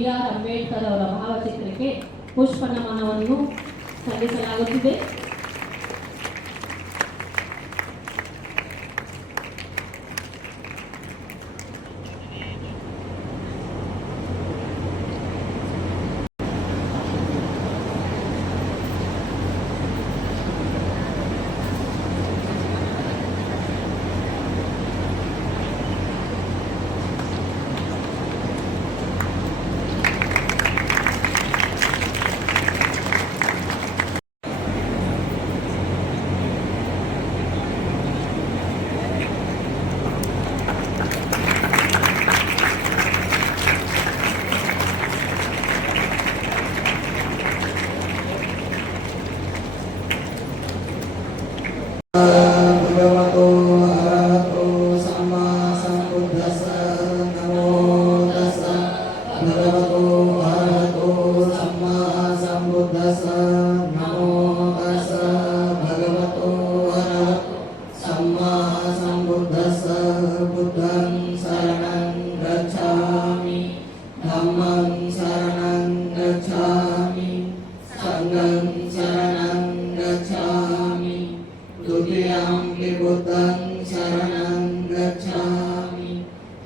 BR Ambedkar ಅವರ ಭಾವಚಿತ್ರಕ್ಕೆ ಪುಷ್ಪ ನಮನವನ್ನು ಸಲ್ಲಿಸಲಾಗುತ್ತಿದೆ.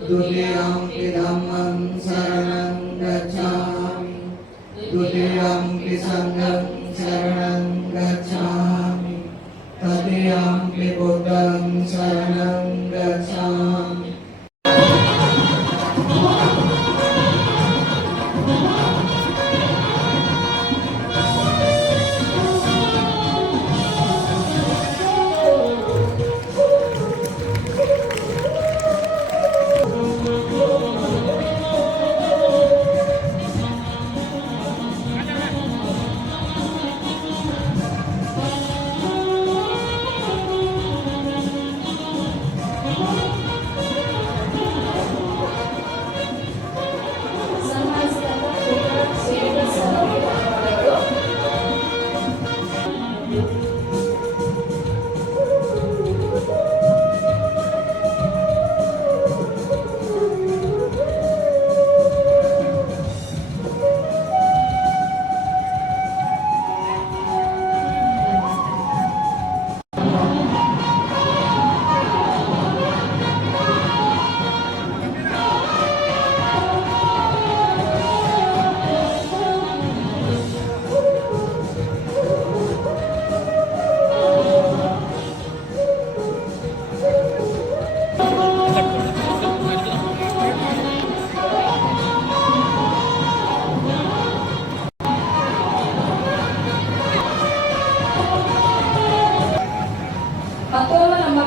Dutiyampi dhammam saranam gacchami. Dutiyampi sangham saranam gacchami. Tatiyampi buddham saranam gacchami.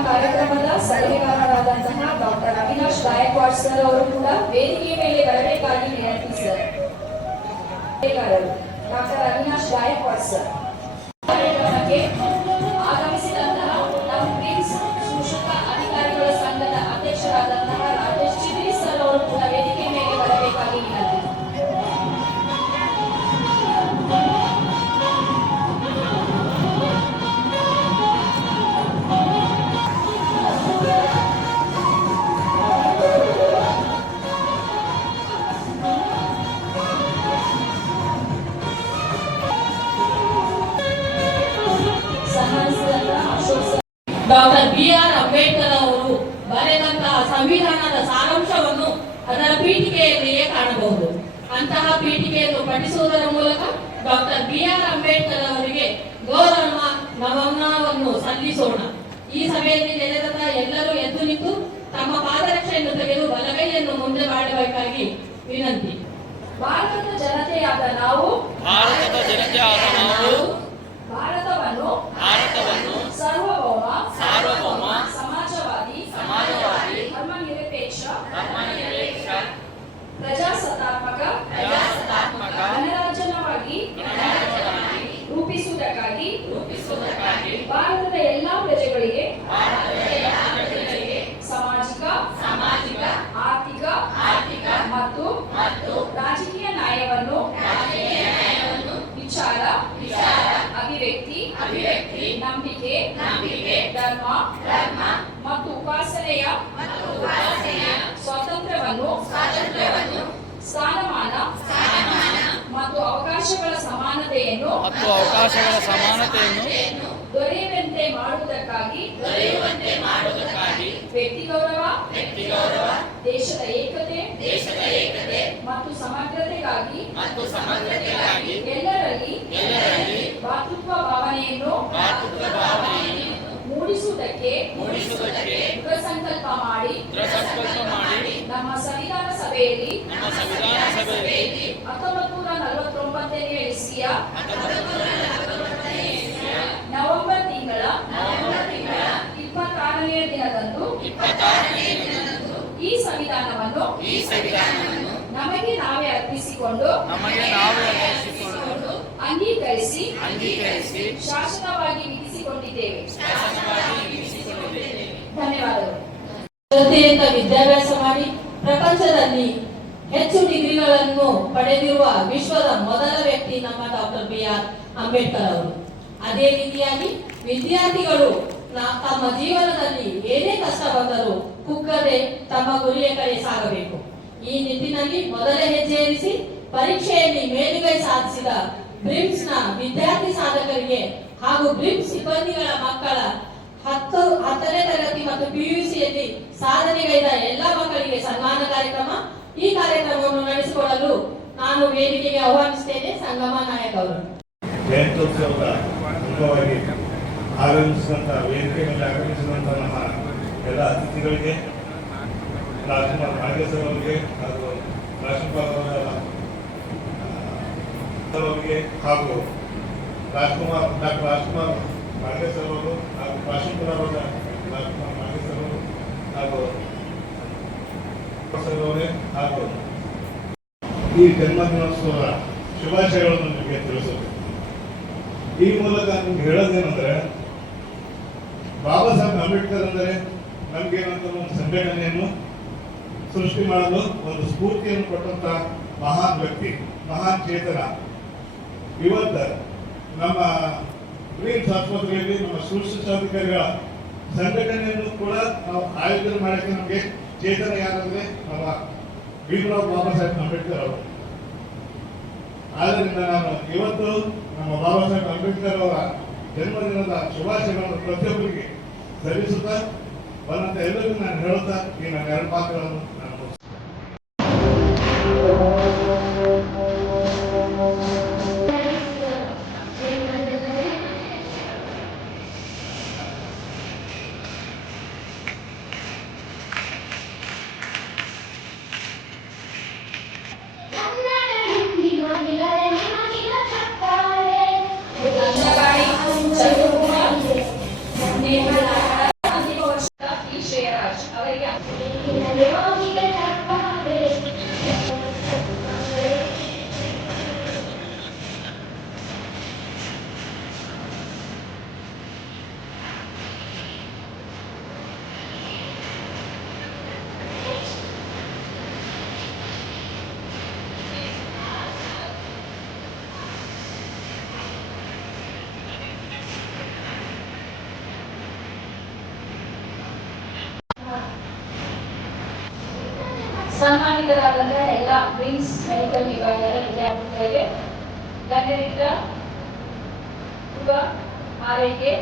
ಕಾರ್ಯಕ್ರಮದ ಸಲಹೆಗಾರರಾದಂತಹ doctor Avinash Gaikwad sir ಅವರು ಕೂಡ ವೇದಿಕೆಯ ಮೇಲೆ ಬರಬೇಕಾಗಿ ವಿನಂತಿ sir. Doctor Avinash Gaikwad sir ಕಾರ್ಯಕ್ರಮಕ್ಕೆ ಆಗಮಿಸಿದಂತಹ ನಮ್ಮ ಪ್ರಿನ್ಸ್ ಶಿಕ್ಷಕ ಅಧಿಕಾರಿಗಳ ಸಂಘದ ಅಧ್ಯಕ್ಷರಾದಂತಹ ರಾಜೇಶ್ ಚಿದ್ರಿ ಸರ್ ಅವರು ಕೂಡ ವೇದಿಕೆಯ ಮೇಲೆ ಬರಬೇಕಾಗಿ ವಿನಂತಿ. ಡಾಕ್ಟರ್ BR ಅಂಬೇಡ್ಕರ್ ಅವರು ಬರೆದಂತಹ ಸಂವಿಧಾನದ ಸಾರಾಂಶವನ್ನು ಅದರ ಪೀಠಿಕೆಯಲ್ಲಿಯೇ ಕಾಣಬಹುದು. ಅಂತಹ ಪೀಠಿಕೆಯನ್ನು ಪಠಿಸುವುದರ ಮೂಲಕ ಡಾಕ್ಟರ್ BR ಅಂಬೇಡ್ಕರ್ ಅವರಿಗೆ ಗೌರವ ನಮನವನ್ನು ಸಲ್ಲಿಸೋಣ. ಈ ಸಭೆಯಲ್ಲಿ ನೆರೆದ ಎಲ್ಲರೂ ಎದ್ದು ನಿಂತು ತಮ್ಮ ಪಾದರಕ್ಷೆಯನ್ನು ತೆಗೆದು ಬಲಗೈಯನ್ನು ಮುಂದೆ ಮಾಡಬೇಕಾಗಿ ವಿನಂತಿ. ಭಾರತದ ಜನತೆಯಾದ ನಾವು ಭಾರತವನ್ನು ಸಾರ್ವಭೌಮ ಸಮಾಜವಾದಿ ಧರ್ಮನಿರಪೇಕ್ಷ ಪ್ರಜಾಸತ್ತಾತ್ಮಕ ಗಣರಾಜ್ಯವಾಗಿ ರೂಪಿಸುವುದಕ್ಕಾಗಿ ಭಾರತದ ಎಲ್ಲಾ ಪ್ರಜೆಗಳಿಗೆ ಸಾಮಾಜಿಕ ಆರ್ಥಿಕ ಮತ್ತು ರಾಜಕೀಯ ನ್ಯಾಯವನ್ನು ವಿಚಾರ ಅಭಿವ್ಯಕ್ತಿ ನಂಬಿಕೆ ಧರ್ಮ ಮತ್ತು ಉಪಾಸನೆಯ ಸ್ವಾತಂತ್ರ್ಯವನ್ನು ಸ್ಥಾನ ಮತ್ತು ಅವಕಾಶಗಳ ಸಮಾನತೆಯನ್ನು ದೊರೆಯುವಂತೆ ಮಾಡುವುದಕ್ಕಾಗಿ ವ್ಯಕ್ತಿ ಗೌರವ, ದೇಶದ ಏಕತೆ ಮತ್ತು ಸಮಗ್ರತೆಗಾಗಿ ಎಲ್ಲರಲ್ಲಿ ಭಾತೃತ್ವ ಭಾವನೆಯನ್ನು ಮೂಡಿಸುವುದಕ್ಕೆ ದೃಢ ಸಂಕಲ್ಪ ಮಾಡಿ ನಮ್ಮ ಸಂವಿಧಾನ ಸಭೆಯಲ್ಲಿ 1949ನೇ ಇಸ್ವಿಯ ನವೆಂಬರ್ ತಿಂಗಳ 26ನೇ ದಿನದಂದು ಈ ಸಂವಿಧಾನವನ್ನು ನಮಗೆ ನಾವೇ ಅರ್ಪಿಸಿಕೊಂಡು ಅಂಗೀಕರಿಸಿ ಶಾಸನವಾಗಿ ವಿಧಿಸಿಕೊಂಡಿದ್ದೇವೆ. ಧನ್ಯವಾದಗಳು. ಶ್ರದ್ಧೆಯಿಂದ ವಿದ್ಯಾಭ್ಯಾಸ ಮಾಡಿ ಪ್ರಪಂಚದಲ್ಲಿ ಹೆಚ್ಚು ಡಿಗ್ರಿಗಳನ್ನು ಪಡೆದಿರುವ ವಿಶ್ವದ ಮೊದಲ ವ್ಯಕ್ತಿ ನಮ್ಮ ಡಾಕ್ಟರ್ BR ಅಂಬೇಡ್ಕರ್ ಅವರು. ಅದೇ ರೀತಿಯಾಗಿ ವಿದ್ಯಾರ್ಥಿಗಳು ತಮ್ಮ ಜೀವನದಲ್ಲಿ ಏನೇ ಕಷ್ಟ ಬಂದರೂ ಕುಗ್ಗದೆ ತಮ್ಮ ಗುರಿಯ ಕಡೆ ಸಾಗಬೇಕು. ಈ ನಿಟ್ಟಿನಲ್ಲಿ ಮೊದಲ ಹೆಜ್ಜೆ ಇರಿಸಿ ಪರೀಕ್ಷೆಯಲ್ಲಿ ಮೇಲುಗೈ ಸಾಧಿಸಿದ ಬ್ರಿಮ್ಸ್ ನ ವಿದ್ಯಾರ್ಥಿ ಸಾಧಕರಿಗೆ ಹಾಗೂ ಬ್ರಿಮ್ಸ್ ಸಿಬ್ಬಂದಿಗಳ ಮಕ್ಕಳ 10ನೇ ತರಗತಿ ಮತ್ತು PUCಯಲ್ಲಿ ಸಾಧನೆಗೈದ ಎಲ್ಲ ಮಕ್ಕಳಿಗೆ ಸನ್ಮಾನ ಕಾರ್ಯಕ್ರಮ. ಈ ಕಾರ್ಯಕ್ರಮವನ್ನು ನಡೆಸಿಕೊಳ್ಳಲು ನಾನು ವೇದಿಕೆಗೆ ಆಹ್ವಾನಿಸುತ್ತೇನೆ ಸಂಗಮ ನಾಯಕ್ ಅವರು. ಜಯಂತ್ಯೋತ್ಸವದ ಅಂಗವಾಗಿ ಆಗಮಿಸಿದಂಥ ವೇದಿಕೆ ಮೇಲೆ ಆಗಮಿಸಿದಂಥ ನಮ್ಮ ಎಲ್ಲ ಅತಿಥಿಗಳಿಗೆ, ರಾಜ್ಕುಮಾರ್ ನಾಗೇಶ್ವರ ಅವರಿಗೆ ಹಾಗೂ ರಾಜ್ಕುಮಾರ್ ಅವರಿಗೆ ಹಾಗೂ ಡಾಕ್ಟರ್ ರಾಜ್ಕುಮಾರ್ ನಾಗೇಶ್ವರ ಅವರು ಹಾಗೂ ಕಾಶಿಂಪುರ ಅವರ ರಾಜ್ಕುಮಾರ್ ನಾಗೇಶ್ವರ ಅವರು ಹಾಗೂ ಅವರೇ ಹಾಗೂ ಈ ಜನ್ಮದಿನೋತ್ಸವದ ಶುಭಾಶಯಗಳನ್ನು ನಿಮಗೆ ತಿಳಿಸುತ್ತೇನೆ. ಈ ಮೂಲಕ ನಿಮ್ಗೆ ಹೇಳೋದೇನೆಂದ್ರೆ, ಬಾಬಾ ಸಾಹೇಬ್ ಅಂಬೇಡ್ಕರ್ ಅಂದರೆ ನಮ್ಗೇನಂತ ಒಂದು ಸಂಘಟನೆಯನ್ನು ಸೃಷ್ಟಿ ಮಾಡಲು ಒಂದು ಸ್ಫೂರ್ತಿಯನ್ನು ಕೊಟ್ಟಂತ ಮಹಾನ್ ವ್ಯಕ್ತಿ, ಮಹಾನ್ ಚೇತನ. ಇವತ್ತು ನಮ್ಮ ಬ್ರಿಮ್ಸ್ ಆಸ್ಪತ್ರೆಯಲ್ಲಿ ನಮ್ಮ ಸುಶಿಕ್ಷಾಧಿಕಾರಿಗಳ ಸಂಘಟನೆಯನ್ನು ಕೂಡ ನಾವು ಆಯೋಜನೆ ಮಾಡಕ್ಕೆ ನಮಗೆ ಚೇತನ ಯಾರಂದ್ರೆ ನಮ್ಮ ಭೀಮರಾವ್ ಬಾಬಾ ಸಾಹೇಬ್ ಅಂಬೇಡ್ಕರ್ ಅವರು. ಆದ್ದರಿಂದ ನಾನು ಇವತ್ತು ನಮ್ಮ ಬಾಬಾ ಸಾಹೇಬ್ ಅಂಬೇಡ್ಕರ್ ಅವರ ಜನ್ಮದಿನದ ಶುಭಾಶಯಗಳನ್ನು ಪ್ರತಿಯೊಬ್ಬರಿಗೆ ಸಲ್ಲಿಸುತ್ತಾ ಬಂದಂತ ಎಲ್ಲರಿಗೂ ನಾನು ಹೇಳುತ್ತಾ ಈ ನನ್ನ 2 ಮಾತುಗಳನ್ನು ನಾನು ಅಂತಿಮ ವರ್ಷದ ಈ ಶ್ರೇಯರಾಜ್ ಅವರಿಗೆ ಸನ್ಮಾನಿತರಾದಂತಹ ಎಲ್ಲ ಬ್ರಿಮ್ಸ್ ಮೆಡಿಕಲ್ ವಿಭಾಗದ ವಿದ್ಯಾರ್ಥಿಗಳಿಗೆ ಗಣ್ಯರಿಂದ ಶುಭ ಹಾರೈಕೆ.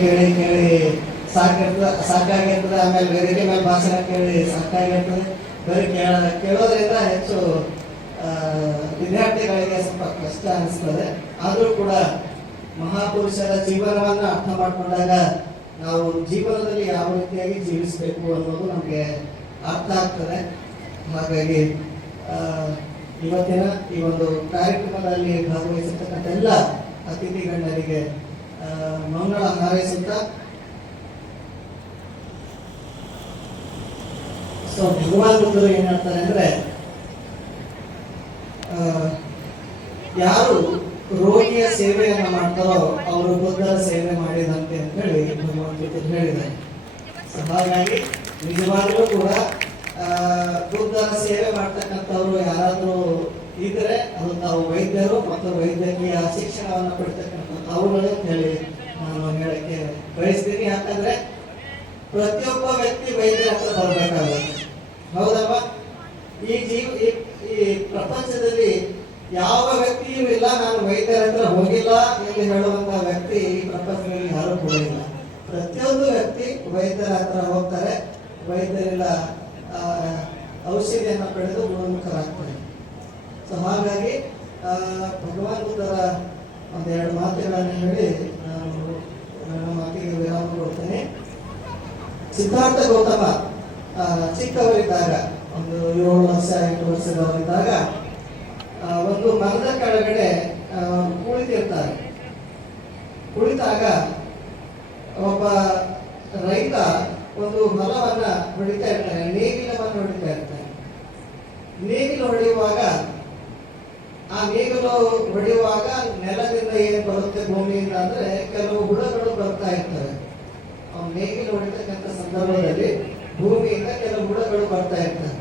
ಕೇಳಿ ಕೇಳಿ ಸಾಕಾಗಿರ್ತದೆ. ಆಮೇಲೆ ವೇದಿಕೆ ಮೇಲೆ ಭಾಷಣ ಕೇಳಿ ಸಾಕಾಗಿರ್ತದೆ. ಬರೀ ಕೇಳೋದ್ರಿಂದ ಹೆಚ್ಚು ವಿದ್ಯಾರ್ಥಿಗಳಿಗೆ ಸ್ವಲ್ಪ ಕಷ್ಟ ಅನಿಸ್ತದೆ. ಆದರೂ ಕೂಡ ಮಹಾಪುರುಷರ ಜೀವನವನ್ನ ಅರ್ಥ ಮಾಡಿಕೊಂಡಾಗ ನಾವು ಜೀವನದಲ್ಲಿ ಯಾವ ರೀತಿಯಾಗಿ ಜೀವಿಸಬೇಕು ಅನ್ನೋದು ನಮಗೆ ಅರ್ಥ ಆಗ್ತದೆ. ಹಾಗಾಗಿ ಇವತ್ತಿನ ಈ ಒಂದು ಕಾರ್ಯಕ್ರಮದಲ್ಲಿ ಭಾಗವಹಿಸಿರ್ತಕ್ಕಂಥ ಎಲ್ಲ ಅತಿಥಿ ಗಣ್ಯರಿಗೆ ಮಂಗಳ ಹಾರೈಸುತ್ತಾ, ಸೊ ಭಗವಾನ್ ಬುದ್ಧರು ಏನ್ ಹೇಳ್ತಾರೆ ಅಂದ್ರೆ, ಯಾರು ರೋಗಿಯ ಸೇವೆಯನ್ನು ಮಾಡ್ತಾರೋ ಅವರು ಬುದ್ಧರ ಸೇವೆ ಮಾಡಿದಂತೆ ಅಂತ ಹೇಳಿ ಭಗವಾನ್ ಬುದ್ಧರು ಹೇಳಿದ್ದಾರೆ. ಸೊ ಹಾಗಾಗಿ ನಿಜವಾಗ್ಲೂ ಕೂಡ ಬುದ್ಧರ ಸೇವೆ ಮಾಡ್ತಕ್ಕಂಥವ್ರು ಯಾರಾದ್ರೂ ಇದ್ರೆ ಅದು ತಾವು ವೈದ್ಯರು ಮತ್ತು ವೈದ್ಯಕೀಯ ಶಿಕ್ಷಣವನ್ನು ಪಡಿತಕ್ಕಂಥ ಅವುಗಳು ಅಂತ ಹೇಳಿ ನಾನು ಹೇಳಕ್ಕೆ ಬಯಸ್ತೀನಿ. ಯಾಕಂದ್ರೆ ಪ್ರತಿಯೊಬ್ಬ ವ್ಯಕ್ತಿ ವೈದ್ಯರ ಹತ್ರ ಬರ್ಬೇಕಾಗುತ್ತೆ, ಹೌದಲ್ವಾ? ಈ ಪ್ರಪಂಚದಲ್ಲಿ ಯಾವ ವ್ಯಕ್ತಿಯೂ ಇಲ್ಲ ನಾನು ವೈದ್ಯರ ಹತ್ರ ಹೋಗಿಲ್ಲ ಎಂದು ಹೇಳುವಂತ ವ್ಯಕ್ತಿ ಈ ಪ್ರಪಂಚದಲ್ಲಿ ಯಾರು ಕೂಡ ಇಲ್ಲ. ಪ್ರತಿಯೊಂದು ವ್ಯಕ್ತಿ ವೈದ್ಯರ ಹತ್ರ ಹೋಗ್ತಾರೆ, ವೈದ್ಯರಿಂದ ಔಷಧಿಯನ್ನು ಪಡೆದು ಗುಣಮುಖರಾಗ್ತಾರೆ. ಸೊ ಹಾಗಾಗಿ ಭಗವಾನ್ ಬುದ್ಧರ ಒಂದೆರಡು ಮಾತುಗಳನ್ನು ಹೇಳಿ ನಾನು ನನ್ನ ಮಾತಿಗೆ ವಿರಾಮ ಕೊಡ್ತೇನೆ. ಸಿದ್ಧಾರ್ಥ ಗೌತಮ ಚಿಕ್ಕವರಿದ್ದಾಗ, ಒಂದು 7 ವರ್ಷ 8 ವರ್ಷದವರಿದ್ದಾಗ ಒಂದು ಮರದ ಕೆಳಗಡೆ ಕುಳಿತಿರ್ತಾರೆ. ಕುಳಿತಾಗ ಒಬ್ಬ ರೈತ ಒಂದು ಹೊಲವನ್ನ ಹೊಡಿತಾ ಇರ್ತಾನೆ, ನೇಗಿಲವನ್ನು ಹೊಡಿತಾ ಇರ್ತಾನೆ. ನೇಗಿಲು ಹೊಡೆಯುವಾಗ ನೆಲದಿಂದ ಏನು ಬರುತ್ತೆ ಭೂಮಿಯಿಂದ ಅಂದ್ರೆ ಕೆಲವು ಹುಳಗಳು ಬರ್ತಾ ಇರ್ತವೆ. ನೇಗಿಲು ಹೊಡಿತಕ್ಕಂಥ ಸಂದರ್ಭದಲ್ಲಿ ಭೂಮಿಯಿಂದ ಕೆಲವು ಹುಳಗಳು ಬರ್ತಾ ಇರ್ತವೆ.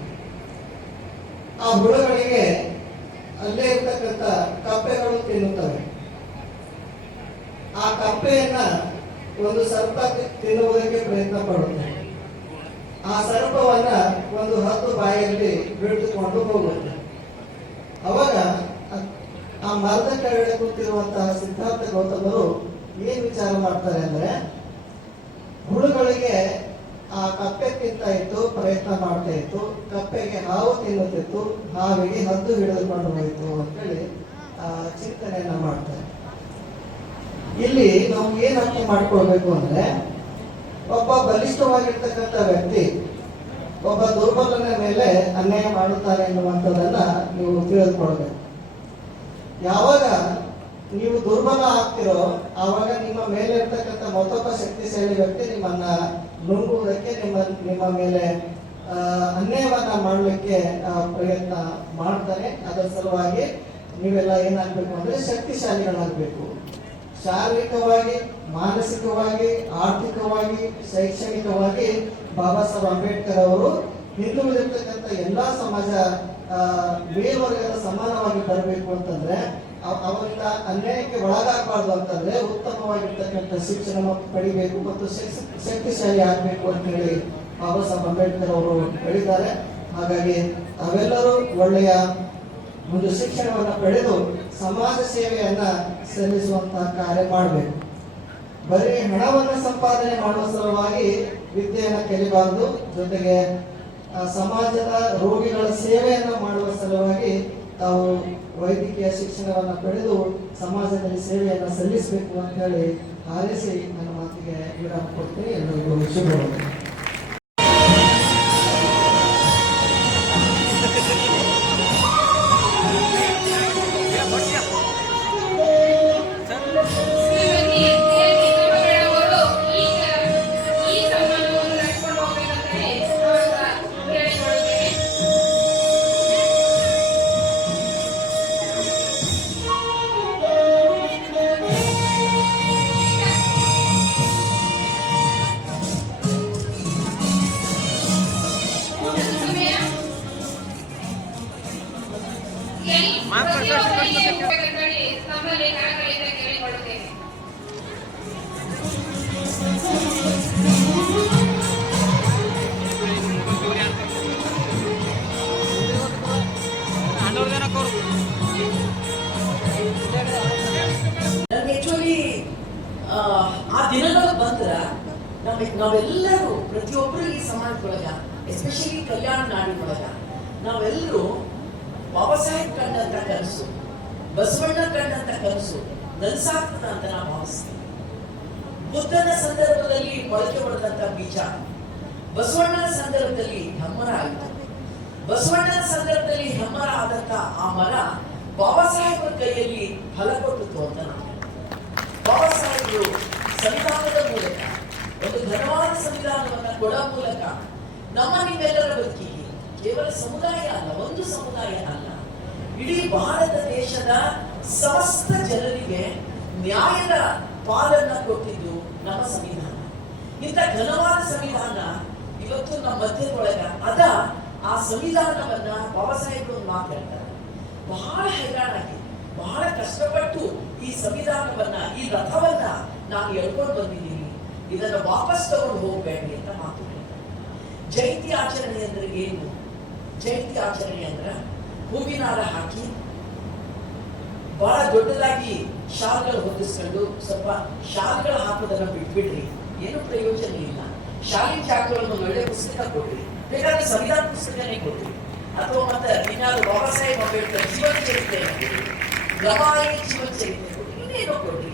ಆ ಹುಳಗಳಿಗೆ ಅಲ್ಲೇ ಇರ್ತಕ್ಕಂಥ ಕಪ್ಪೆಗಳು ತಿನ್ನುತ್ತವೆ. ಆ ಕಪ್ಪೆಯನ್ನ ಒಂದು ಸರ್ಪ ತಿನ್ನುವುದಕ್ಕೆ ಪ್ರಯತ್ನ ಪಡುತ್ತೆ. ಆ ಸರ್ಪವನ್ನ ಒಂದು ಹದ್ದು ಬಾಯಲ್ಲಿ ಬಿಡಿದುಕೊಂಡು ಹೋಗುತ್ತೆ. ಅವಾಗ ಆ ಮರದ ಕೆಳಗಡೆ ಕೂತಿರುವಂತಹ ಸಿದ್ಧಾರ್ಥ ಗೌತಮರು ಏನ್ ವಿಚಾರ ಮಾಡ್ತಾರೆ ಅಂದ್ರೆ, ಹುಳುಗಳಿಗೆ ಆ ಕಪ್ಪೆ ತಿಂತಾ ಇತ್ತು, ಪ್ರಯತ್ನ ಮಾಡ್ತಾ ಇತ್ತು, ಕಪ್ಪೆಗೆ ಹಾವು ತಿನ್ನುತ್ತಿತ್ತು, ಹಾವಿಗೆ ಹದ್ದು ಹಿಡಿದುಕೊಂಡು ಹೋಯಿತು ಅಂತೇಳಿ ಚಿಂತನೆಯನ್ನ ಮಾಡ್ತಾರೆ. ಇಲ್ಲಿ ನಾವು ಏನ್ ಅರ್ಥ ಮಾಡ್ಕೊಳ್ಬೇಕು ಅಂದ್ರೆ, ಒಬ್ಬ ಬಲಿಷ್ಠವಾಗಿರ್ತಕ್ಕಂಥ ವ್ಯಕ್ತಿ ಒಬ್ಬ ದುರ್ಬಲನ ಮೇಲೆ ಅನ್ಯಾಯ ಮಾಡುತ್ತಾರೆ ಎನ್ನುವಂಥದ್ದನ್ನ ನೀವು ತಿಳಿದುಕೊಳ್ಬೇಕು. ಯಾವಾಗ ನೀವು ದುರ್ಬಲ ಆಗ್ತಿರೋ ಆವಾಗ ನಿಮ್ಮ ಮೇಲೆ ಇರ್ತಕ್ಕಂಥ ಮತ್ತೊಬ್ಬ ಶಕ್ತಿಶಾಲಿ ವ್ಯಕ್ತಿ ನಿಮ್ಮನ್ನ ನುಂಗುವುದಕ್ಕೆ, ನಿಮ್ಮ ಮೇಲೆ ಅನ್ಯಾಯವನ್ನ ಮಾಡಲಿಕ್ಕೆ ಪ್ರಯತ್ನ ಮಾಡ್ತಾನೆ. ಅದರ ಸಲುವಾಗಿ ನೀವೆಲ್ಲ ಏನಾಗಬೇಕು ಅಂದ್ರೆ ಶಕ್ತಿಶಾಲಿಗಳಾಗಬೇಕು. ಶಾರೀರಿಕವಾಗಿ, ಮಾನಸಿಕವಾಗಿ, ಆರ್ಥಿಕವಾಗಿ, ಶೈಕ್ಷಣಿಕವಾಗಿ ಬಾಬಾ ಸಾಹೇಬ್ ಅಂಬೇಡ್ಕರ್ ಅವರು ಹಿಂದುಳಿದಿರ್ತಕ್ಕಂಥ ಎಲ್ಲಾ ಸಮಾಜ ಮೇಲ್ವರ್ಗದ ಸಮಾನವಾಗಿ ಬರಬೇಕು ಅಂತಂದ್ರೆ, ಅವರಿಂದ ಅನ್ಯಾಯಕ್ಕೆ ಒಳಗಾಗಬಾರ್ದು ಅಂತಂದ್ರೆ ಉತ್ತಮವಾಗಿರ್ತಕ್ಕಂಥ ಶಿಕ್ಷಣ ಪಡಿಬೇಕು ಮತ್ತು ಶಕ್ತಿಶಾಲಿ ಆಗಬೇಕು ಅಂತ ಹೇಳಿ ಬಾಬಾ ಸಾಹೇಬ್ ಅಂಬೇಡ್ಕರ್ ಅವರು ಹೇಳಿದ್ದಾರೆ. ಹಾಗಾಗಿ ಅವೆಲ್ಲರೂ ಒಳ್ಳೆಯ ಒಂದು ಶಿಕ್ಷಣವನ್ನು ಪಡೆದು ಸಮಾಜ ಸೇವೆಯನ್ನ ಸಲ್ಲಿಸುವಂತಹ ಕಾರ್ಯ ಮಾಡಬೇಕು. ಬರೀ ಹಣವನ್ನು ಸಂಪಾದನೆ ಮಾಡುವ ಸಲುವಾಗಿ ವಿದ್ಯೆಯನ್ನು ಕಲಿಬಾರದು. ಜೊತೆಗೆ ಸಮಾಜದ ರೋಗಿಗಳ ಸೇವೆಯನ್ನು ಮಾಡುವ ಸಲುವಾಗಿ ತಾವು ವೈದ್ಯಕೀಯ ಶಿಕ್ಷಣವನ್ನು ಪಡೆದು ಸಮಾಜದಲ್ಲಿ ಸೇವೆಯನ್ನು ಸಲ್ಲಿಸಬೇಕು ಅಂತ ಹೇಳಿ ಹಾರೈಸಿ ನನ್ನ ಮಾತಿಗೆ ವಿರಾಮ ಕೊಡ್ತೀನಿ. ಎಲ್ಲರಿಗೂ ಶುಭವಾಗಲಿ. ಶ್ರೀಮತಿ ಕೆ. ಅವರು ಈ ಸನ್ಮಾನವನ್ನು ತಮ್ಮಲ್ಲಿ ಕಳಕಳಿಯಿಂದ ಕೇಳಿಕೊಳ್ಳುತ್ತೇನೆ. ನನ್ಗೆ ಆಕ್ಚುಲಿ ಆ ದಿನಗಳು ಬಂದ್ರ ನಾವೆಲ್ಲರೂ ಪ್ರತಿಯೊಬ್ಬರು ಈ ಸಮಾಜದೊಳಗ ಎಸ್ಪೆಷಲಿ ಕಲ್ಯಾಣ ನಾಡಿನೊಳಗ ನಾವೆಲ್ಲರೂ ಬಾಬಾ ಸಾಹೇಬ್ ಕಂಡಂತ ಕನಸು, ಬಸವಣ್ಣ ಕಂಡಂತ ಕನಸು ನನಸಾಗ್ತದ ಅಂತ ನಾವು ಭಾವಿಸ್ತೀವಿ. ಬುದ್ಧನ ಸಂದರ್ಭದಲ್ಲಿ ಮೊಳಕೆ ಹೊಡೆದಂತ ಬೀಜ ಬಸವಣ್ಣನ ಸಂದರ್ಭದಲ್ಲಿ ಹೆಮ್ಮರ ಆಯಿತು. ಬಸವಣ್ಣನ ಸಂದರ್ಭದಲ್ಲಿ ಹೆಮ್ಮರ ಆದಂತ ಆ ಮರ ಬಾಬಾ ಸಾಹೇಬರ ಕೈಯಲ್ಲಿ ಫಲ ಕೊಟ್ಟಿತು ಅಂತ ನಾವು ಬಾಬಾ ಸಾಹೇಬರು ಸಂವಿಧಾನದ ಮೂಲಕ ಒಂದು ಘನವಾದ ಸಂವಿಧಾನವನ್ನ ಕೊಡೋ ಮೂಲಕ ನಮ್ಮ ನಿಮ್ಮೆಲ್ಲರ ಬದುಕಿಗೆ ಕೇವಲ ಸಮುದಾಯ ಅಲ್ಲ, ಒಂದು ಸಮುದಾಯ ಅಲ್ಲ, ಇಡೀ ಭಾರತ ದೇಶದ ಸಮಸ್ತ ಜನರಿಗೆ ನ್ಯಾಯದ ಪಾಲನ್ನ ಕೊಟ್ಟಿದ್ದು ನಮ್ಮ ಸಂವಿಧಾನ. ಇಂಥ ಘನವಾದ ಸಂವಿಧಾನ ಇವತ್ತು ನಮ್ಮ ಮಧ್ಯದೊಳಗ ಅದ. ಆ ಸಂವಿಧಾನವನ್ನ ಬಾಬಾ ಸಾಹೇಬರು ಮಾತಾಡ್ತಾರೆ, ಬಹಳ ಹೈರಾಣಾಗಿ ಬಹಳ ಕಷ್ಟಪಟ್ಟು ಈ ಸಂವಿಧಾನವನ್ನ, ಈ ರಥವನ್ನ ನಾನು ಎಳ್ಕೊಂಡು ಬಂದಿದ್ದೀನಿ, ಇದನ್ನ ವಾಪಸ್ ತಗೊಂಡು ಹೋಗ್ಬೇಡಿ ಅಂತ ಮಾತು ಹೇಳ್ತಾರೆ. ಜಯಂತಿ ಆಚರಣೆ ಅಂದ್ರೆ ಏನು? ಜಯಂತಿ ಆಚರಣೆ ಅಂದ್ರೆ ಹೂವಿನಾರ ಹಾಕಿ ಬಹಳ ದೊಡ್ಡದಾಗಿ ಶಾಲ್ಗಳು ಹೊತ್ತಿಸ್ಕೊಂಡು ಸ್ವಲ್ಪ ಶಾಲ್ಗಳು ಹಾಕೋದನ್ನ ಬಿಟ್ಬಿಡ್ರಿ, ಏನು ಪ್ರಯೋಜನ ಇಲ್ಲ. ಶಾಲಿನ ಜಾಗಗಳನ್ನು ಒಳ್ಳೆ ಪುಸ್ತಕ ಕೊಡ್ರಿ, ಬೇಕಾದ್ರೆ ಸಂವಿಧಾನ ಪುಸ್ತಕನೇ ಕೊಡ್ರಿ, ಅಥವಾ ಮತ್ತೆ ಇನ್ಯಾವುದು ಬಾಬಾ ಸಾಹೇಬ್ ಅಂಬೇಡ್ಕರ್ ಜೀವನ ಚರಿತ್ರೆ, ಗವಾಯಿ ಜೀವನ ಚರಿತ್ರೆ ಕೊಡ್ರಿ, ಇನ್ನೇನೋ ಕೊಡ್ರಿ.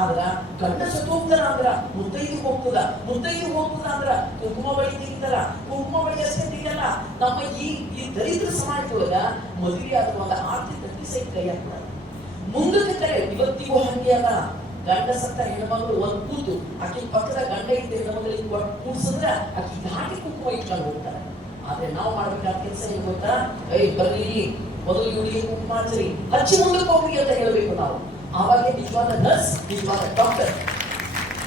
ಆದ್ರ ಗಂಡ ಸತ್ತೋಗ್ತಾರ ಅಂದ್ರ ಮುತ್ತೈದು ಹೋಗ್ತದ, ಮುತ್ತೈದು ಹೋಗ್ತದ ಅಂದ್ರ ಕುಂಕುಮ ಬಳಿ ತೆಗಿತಾರ, ಕುಂಕುಮ ಬಳಿ ಅಷ್ಟೇ ತೆಗಿಯಲ್ಲ. ನಮ್ಮ ಈ ದರಿದ್ರ ಸಮಾಜದೊಳಗ ಮದುವೆ ಆದ ಒಂದು ಆರ್ಥಿಕ ಸಹಿತ ಕೈ ಹಾಕ್ತಾರೆ. ಮುಂದಕ್ಕೆ ಕರೆ ಇವತ್ತಿಗೂ ಹಂಗೆ ಅಲ್ಲ. ಗಂಡ ಸತ್ತ ಹೆಣ್ಮಗಳು ಒಂದ್ ಕೂತು ಆಕೆ ಪಕ್ಕದ ಗಂಡ ಇದ್ದ ಹೆಣ್ಮಗಳಿಗೆ ಕೂಡ್ಸಿದ್ರ ಆಕೆ ಘಾಟಿ ಕುಂಕುಮ ಇಟ್ಕೊಂಡು ಹೋಗ್ತಾರೆ. ಆದ್ರೆ ನಾವು ಮಾಡ್ಬೇಕಾದ ಕೆಲಸ ಏನ್ ಗೊತ್ತಾ? ಬರ್ರಿ ಮೊದಲು ಇವರಿಗೆ ಕುಂಕುಮ ಹಚ್ಚರಿ, ಹಚ್ಚಿ ಮುಂದಕ್ಕೆ ಹೋಗ್ರಿ ಅಂತ ಹೇಳ್ಬೇಕು ನಾವು. ಆವಾಗ ನಿಜವಾದ ನರ್ಸ್, ನಿಜವಾದ ಡಾಕ್ಟರ್.